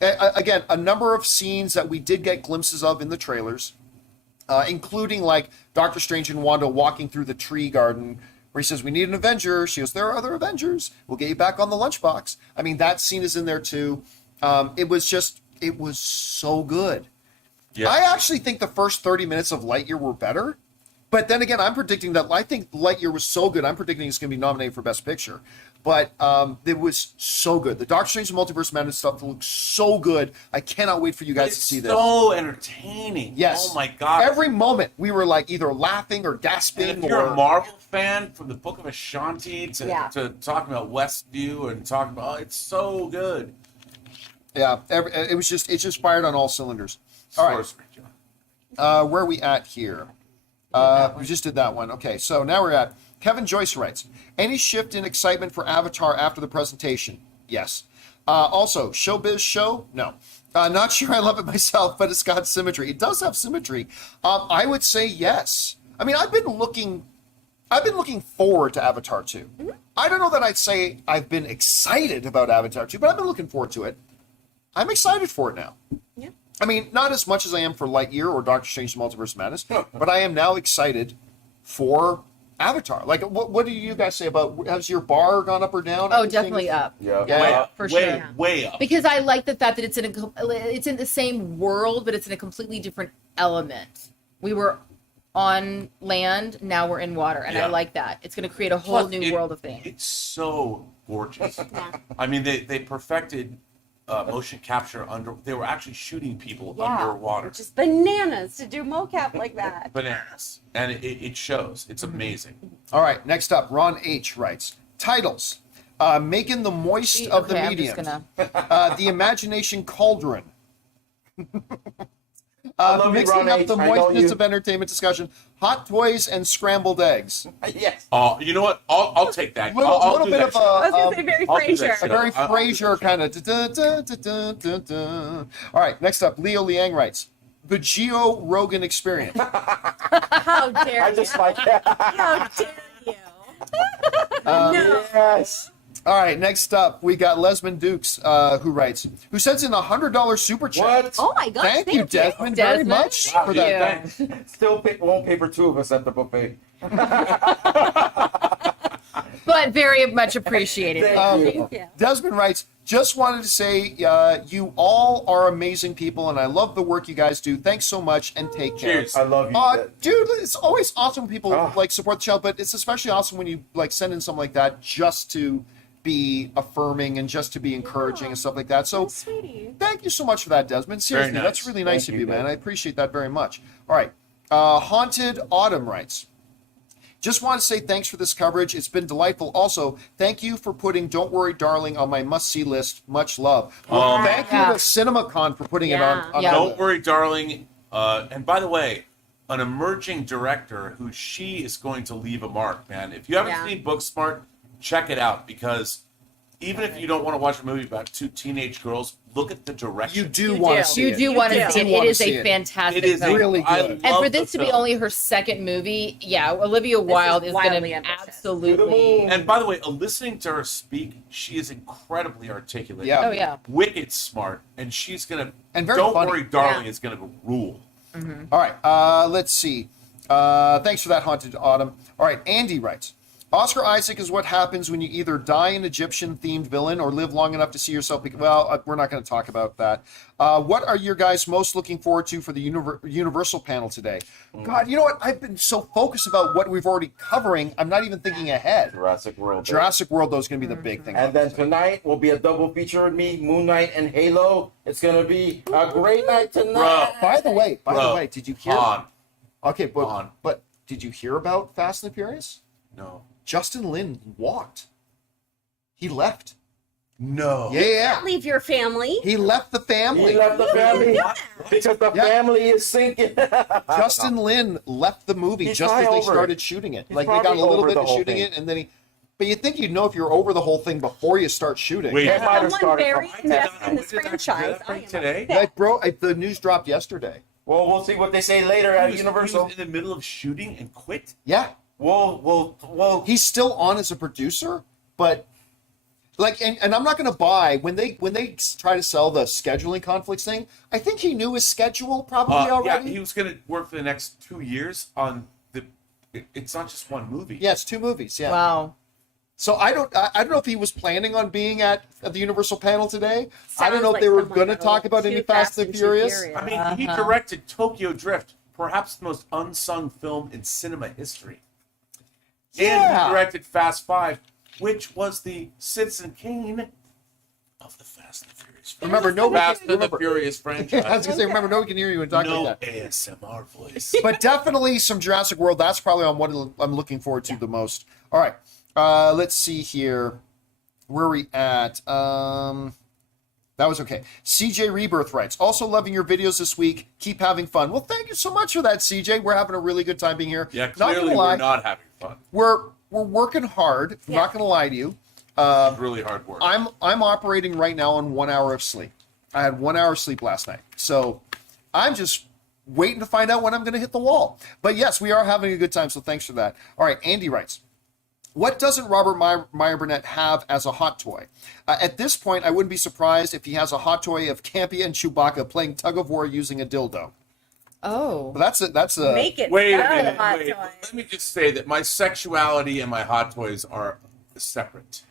Again, a number of scenes that we did get glimpses of in the trailers, including like Doctor Strange and Wanda walking through the tree garden where he says, "We need an Avenger." She goes, "There are other Avengers. We'll get you back on the lunchbox." I mean, that scene is in there too. It was so good. Yeah. I actually think the first 30 minutes of Lightyear were better. But then again, I'm predicting that I think Lightyear was so good. I'm predicting it's going to be nominated for Best Picture. But it was so good. The Doctor Strange and Multiverse of Madness stuff looks so good. I cannot wait for you guys to see this. So entertaining. Yes. Oh my god. Every moment we were like either laughing or gasping. And if you're or a Marvel fan, from the Book of Ashanti to Yeah. talking about Westview and talking about, it's so good. yeah, it's just fired on all cylinders. All right, where are we at here? We just did that one. Okay, so now we're at Kevin Joyce writes, any shift in excitement for Avatar after the presentation? Yes. Also, Showbiz show? No. Not sure I love it myself, but it's got symmetry. It does have symmetry. I would say yes. I mean, I've been looking forward to Avatar 2. Mm-hmm. I don't know that I'd say I've been excited about Avatar 2, but I've been looking forward to it. I'm excited for it now. Yeah. I mean, not as much as I am for Lightyear or Doctor Strange Multiverse of Madness, but I am now excited for Avatar. Like, what do you guys say about, has your bar gone up or down? Oh, definitely up. Yeah. Yeah. For sure. Way up. Because I like the fact that it's in the same world, but it's in a completely different element. We were on land, now we're in water, and I like that. It's going to create a whole new world of things. It's so gorgeous. Yeah. I mean, they perfected motion capture under. They were actually shooting people underwater. Which is bananas to do mocap like that. Bananas, and it shows. It's amazing. All right, next up, Ron H. writes, titles. Making the moist of the I'm medium. just gonna... The imagination cauldron. love you, Mixing Ron up H. the I know moistness you. of entertainment discussion. Hot toys and scrambled eggs. Yes. You know what? I'll take that. Little I'll do bit that of shit. I was going to say very I'll do that Frasier. shit. a very I'll do Frasier that kind of. All right, next up, Leo Liang writes, the Geo Rogan experience. How dare I just you? like that. How dare you? No. Yes. All right, next up, we got Lesmond Dukes, who sends in $100 super chat. What? Oh my gosh. Thank you, Desmond, very Desmond. much Thank for you. that. Thanks. Still won't pay for two of us at the buffet. But very much appreciated. Thank you. Yeah. Desmond writes, just wanted to say you all are amazing people, and I love the work you guys do. Thanks so much, and take care. Cheers. I love you. Dude, it's always awesome when people like support the channel, but it's especially awesome when you like send in something like that just to be affirming and just to be encouraging and stuff like that. So Sweetie. thank you so much for that, Desmond. Seriously, nice. that's really nice Thank of you, you, man. Desmond. I appreciate that very much. All right. Haunted Autumn writes, just want to say thanks for this coverage. It's been delightful. Also, thank you for putting Don't Worry Darling on my must-see list. Much love. Well, thank you to CinemaCon for putting it on. Yeah. Don't worry, darling. And by the way, an emerging director who she is going to leave a mark, man. If you haven't seen Booksmart, check it out because even if you don't want to watch a movie about two teenage girls, look at the direction. You do You want do. to see You it. do want to do. see it. You It wanna is see a it. fantastic It is film. really I good. And love for the this to be film. only her second movie, yeah, Olivia Wilde is going wildly to ambitious. absolutely. And by the way, listening to her speak, she is incredibly articulate. Yeah. Oh yeah. Wicked smart, and she's gonna. And very don't funny. worry, darling, Yeah. is gonna rule. All right, let's see. Thanks for that, Haunted Autumn. All right, Andy writes, Oscar Isaac is what happens when you either die an Egyptian-themed villain or live long enough to see yourself. We're not going to talk about that. What are your guys most looking forward to for the Universal panel today? God, you know what? I've been so focused about what we've already covering, I'm not even thinking ahead. Jurassic World. Jurassic World, though, is going to be the big thing. And then tonight will be a double feature with me, Moon Knight and Halo. It's gonna be a great night tonight. By the way, did you hear? Han. Okay, Han. but did you hear about Fast and the Furious? No. Justin Lin walked. He left. No. Yeah. Leave your family. He left the family. He left the family because the Yeah. family is sinking. Justin Lin left the movie He's just as probably they over started it. shooting it. He's Like they got a probably little over bit the of whole shooting thing. it, and then he. But you'd think you'd know if you're over the whole thing before you start shooting. Wait. It might have Someone started very from- invested in this Did that franchise. I break am today? Like, bro, the news dropped yesterday. Well, we'll see what they say later at He Universal. was in the middle of shooting and quit. Yeah, Well. he's still on as a producer, but like, and I'm not going to buy when they try to sell the scheduling conflicts thing. I think he knew his schedule probably Yeah, already. he was going to work for the next 2 years on the. It's not just one movie. Yeah, it's 2 movies. Yeah. Wow. So I don't know if he was planning on being at the Universal panel today. I don't Sounds know if like they were someone going to that'll talk about too any Fast and too Furious. I mean, he directed Tokyo Drift, perhaps the most unsung film in cinema history. And Yeah. he directed Fast Five, which was the Citizen Kane of the Fast and Furious. Remember, nobody Fast can and the remember. Furious I was franchise. going to say, remember, nobody can hear you when talking No like that. ASMR voice. But definitely some Jurassic World. That's probably on what I'm looking forward to the most. All right, let's see here. Where are we at? That was okay. CJ Rebirth writes, also loving your videos this week. Keep having fun. Well, thank you so much for that, CJ. We're having a really good time being here. Yeah, Not gonna clearly lie, we're not having fun. We're working hard. I'm not going to lie to you. It's really hard work. I'm operating right now on 1 hour of sleep. I had 1 hour of sleep last night. So I'm just waiting to find out when I'm going to hit the wall. But yes, we are having a good time, so thanks for that. All right, Andy writes, what doesn't Robert Meyer Burnett have as a hot toy? At this point, I wouldn't be surprised if he has a hot toy of Campea and Chewbacca playing tug of war using a dildo. Oh. But that's a Make it Wait a sound minute. hot Wait. toy. Let me just say that my sexuality and my hot toys are separate.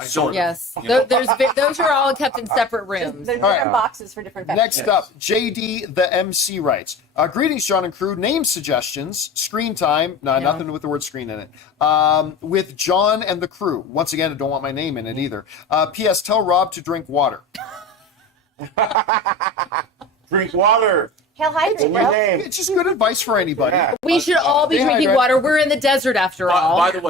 I don't. Yes. You know? Those are all kept in separate rooms. There's All right. different boxes for different Next fetishes. up, JD the MC writes, greetings, John and crew. Name suggestions, screen time, nothing with the word screen in it, with John and the crew. Once again, I don't want my name in it either. P.S. Tell Rob to drink water. Drink water. Hail hydrate, In your bro. name. It's just good advice for anybody. Yeah. We should all be Stay drinking hydrated. water. We're in the desert after all. By the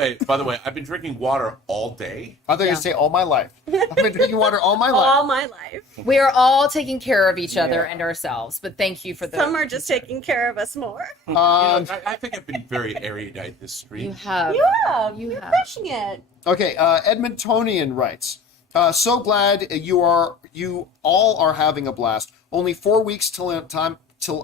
way, I've been drinking water all day. I thought you were going to say all my life. I've been drinking water all my life. All my life. We are all taking care of each other Yeah. and ourselves. But thank you for the. Some are just taking care of us more. You know, I think I've been very erudite this You stream. have. Yeah, You you're have. crushing it. Okay, Edmontonian writes, so glad you all are having a blast. Only 4 weeks till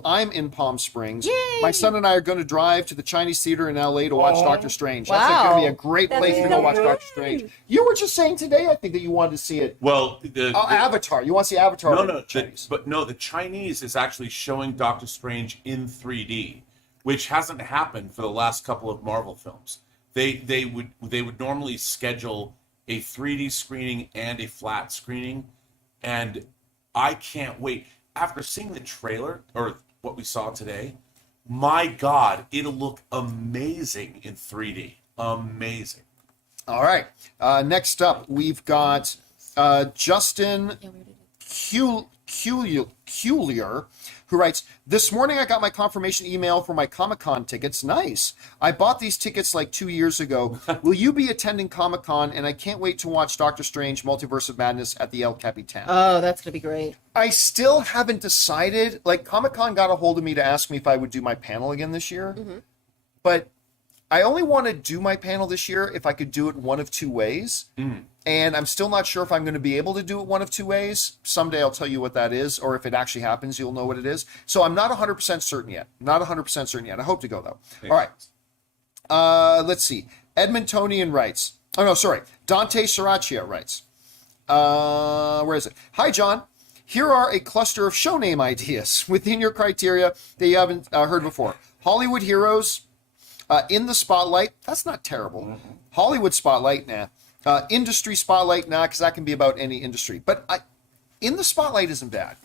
I'm in Palm Springs. Yay! My son and I are going to drive to the Chinese Theater in LA to watch Doctor Strange. That's Wow. going to be a great That place is to go so watch good. Doctor Strange. You were just saying today, I think, that you wanted to see it. Well, Avatar. You want to see Avatar? in Chinese. the Chinese is actually showing Doctor Strange in 3D, which hasn't happened for the last couple of Marvel films. They would normally schedule a 3D screening and a flat screening, and I can't wait. After seeing the trailer or what we saw today, my God, it'll look amazing in 3D. Amazing. All right. Next up, we've got Justin Culier, who writes, this morning I got my confirmation email for my Comic-Con tickets. Nice. I bought these tickets like 2 years ago. Will you be attending Comic-Con? And I can't wait to watch Doctor Strange Multiverse of Madness at the El Capitan. Oh, that's going to be great. I still haven't decided. Like, Comic-Con got a hold of me to ask me if I would do my panel again this year. But I only want to do my panel this year if I could do it one of two ways. And I'm still not sure if I'm going to be able to do it one of two ways. Someday I'll tell you what that is, or if it actually happens, you'll know what it is. So I'm not 100% certain yet. Not 100% certain yet. I hope to go, though. All right. Let's see. Edmontonian writes. Oh, no, sorry. Dante Saracchia writes. Where is it? Hi, John. Here are a cluster of show name ideas within your criteria that you haven't heard before. Hollywood Heroes, In the Spotlight. That's not terrible. Hollywood Spotlight, nah. Industry Spotlight, nah, because that can be about any industry. But In the Spotlight isn't bad.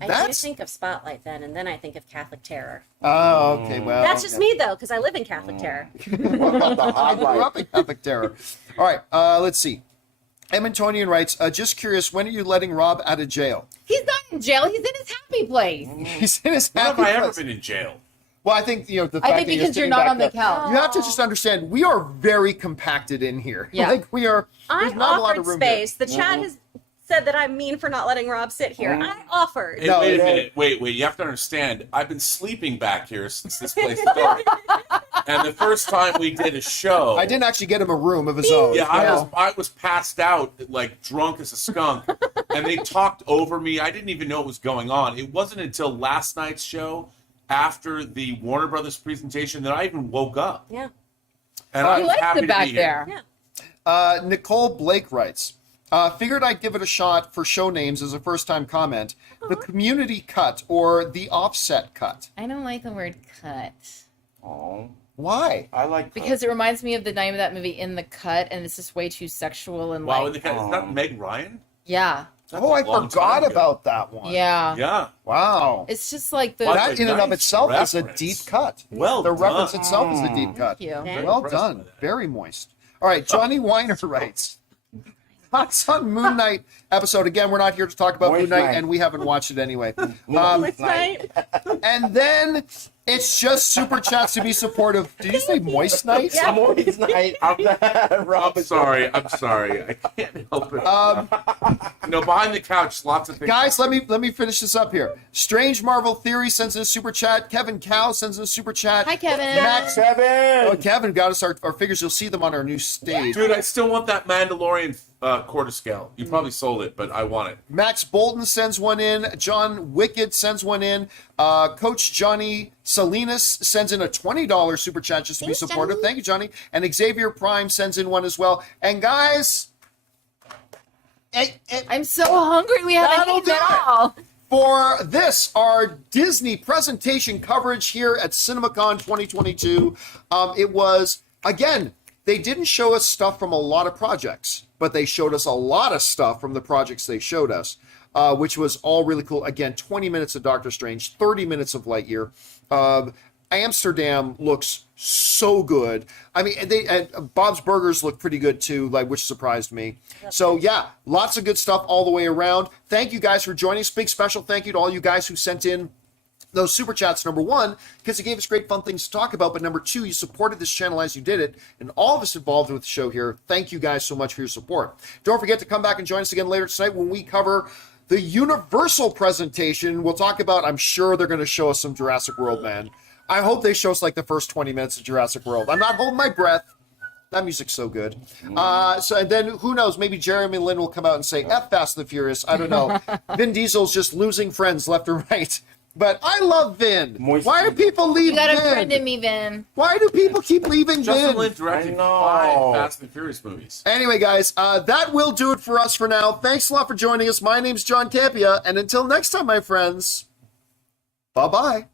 I do think of Spotlight then, and then I think of Catholic Terror. Oh, okay, well. That's just me, though, because I live in Catholic Terror. What about the I grew highlight? up in Catholic Terror. All right, let's see. Edmontonian writes, just curious, when are you letting Rob out of jail? He's not in jail. He's in his happy place. He's in his When happy have I ever place. been in jail? Well, I think, the fact I think that because you're sitting not back on the there- couch. You have to just understand, we are very compacted in here. Yeah. Like, we are, I there's not a lot offered of room space. here. The chat has said that I'm mean for not letting Rob sit here. I offered. Hey, No, wait a no. minute. Wait. You have to understand. I've been sleeping back here since this place started. And the first time we did a show, I didn't actually get him a room of his own. Yeah, I was passed out, like drunk as a skunk, and they talked over me. I didn't even know what was going on. It wasn't until last night's show, after the Warner Brothers presentation, that I even woke up. Yeah. And I He was likes happy it to back be here. there. Yeah. Nicole Blake writes, figured I'd give it a shot for show names as a first-time comment. The Community Cut or the Offset Cut. I don't like the word cut. Oh, Why? I like Because it reminds me of the name of that movie, In the Cut, and it's just way too sexual and Wow, like, is that Meg Ryan? yeah, That's Oh, a I long forgot time ago. about that one. yeah. Yeah. Wow. It's just like the. Well, That in and of nice itself is a reference. deep cut. Well The reference done. itself is a deep cut. Thank you. Yeah. Well impressed by done. that. Very moist. All right, Johnny Weiner writes. Thoughts on Moon Knight episode. Again, we're not here to talk about Moist Moon Knight, Knight. and we haven't watched it anyway. It's night. And then it's just super chats to be supportive. Did you say Moist Night? Yeah. Moist Night. Rob I'm is sorry. I can't help it. Behind the couch, lots of things. Guys, let me finish this up here. Strange Marvel Theory sends in a super chat. Kevin Cow sends in a super chat. Hi, Kevin. Max, Kevin. Kevin got us our figures. You'll see them on our new stage. Dude, I still want that Mandalorian quarter scale. You probably sold it, but I want it. Max Bolton sends one in. John Wicked sends one in. Coach Johnny Salinas sends in a $20 super chat just to be supportive. Thank you, Johnny. And Xavier Prime sends in one as well. And guys, I'm so hungry. We haven't That'll eaten do at it. all. for this, our Disney presentation coverage here at CinemaCon 2022, it was, again, they didn't show us stuff from a lot of projects, but they showed us a lot of stuff from the projects they showed us, which was all really cool. Again, 20 minutes of Doctor Strange, 30 minutes of Lightyear. Amsterdam looks so good. I mean, Bob's Burgers look pretty good too, which surprised me. So yeah, lots of good stuff all the way around. Thank you guys for joining us. Big special thank you to all you guys who sent in those super chats, number one, because it gave us great fun things to talk about, but number two, you supported this channel as you did it, and all of us involved with the show here, thank you guys so much for your support. Don't forget to come back and join us again later tonight when we cover the Universal presentation. We'll talk about, I'm sure they're going to show us some Jurassic World, man. I hope they show us the first 20 minutes of Jurassic World. I'm not holding my breath. That music's so good. And then who knows? Maybe Jeremy Lin will come out and say, F Fast and the Furious. I don't know. Vin Diesel's just losing friends left or right. But I love Vin. Why do people leave You got a Vin? friend in me, Vin. Why do people keep leaving Justin Vin? Lin directed I know. 5 Fast and Furious movies. Anyway, guys, that will do it for us for now. Thanks a lot for joining us. My name's John Campea, and until next time, my friends, bye-bye.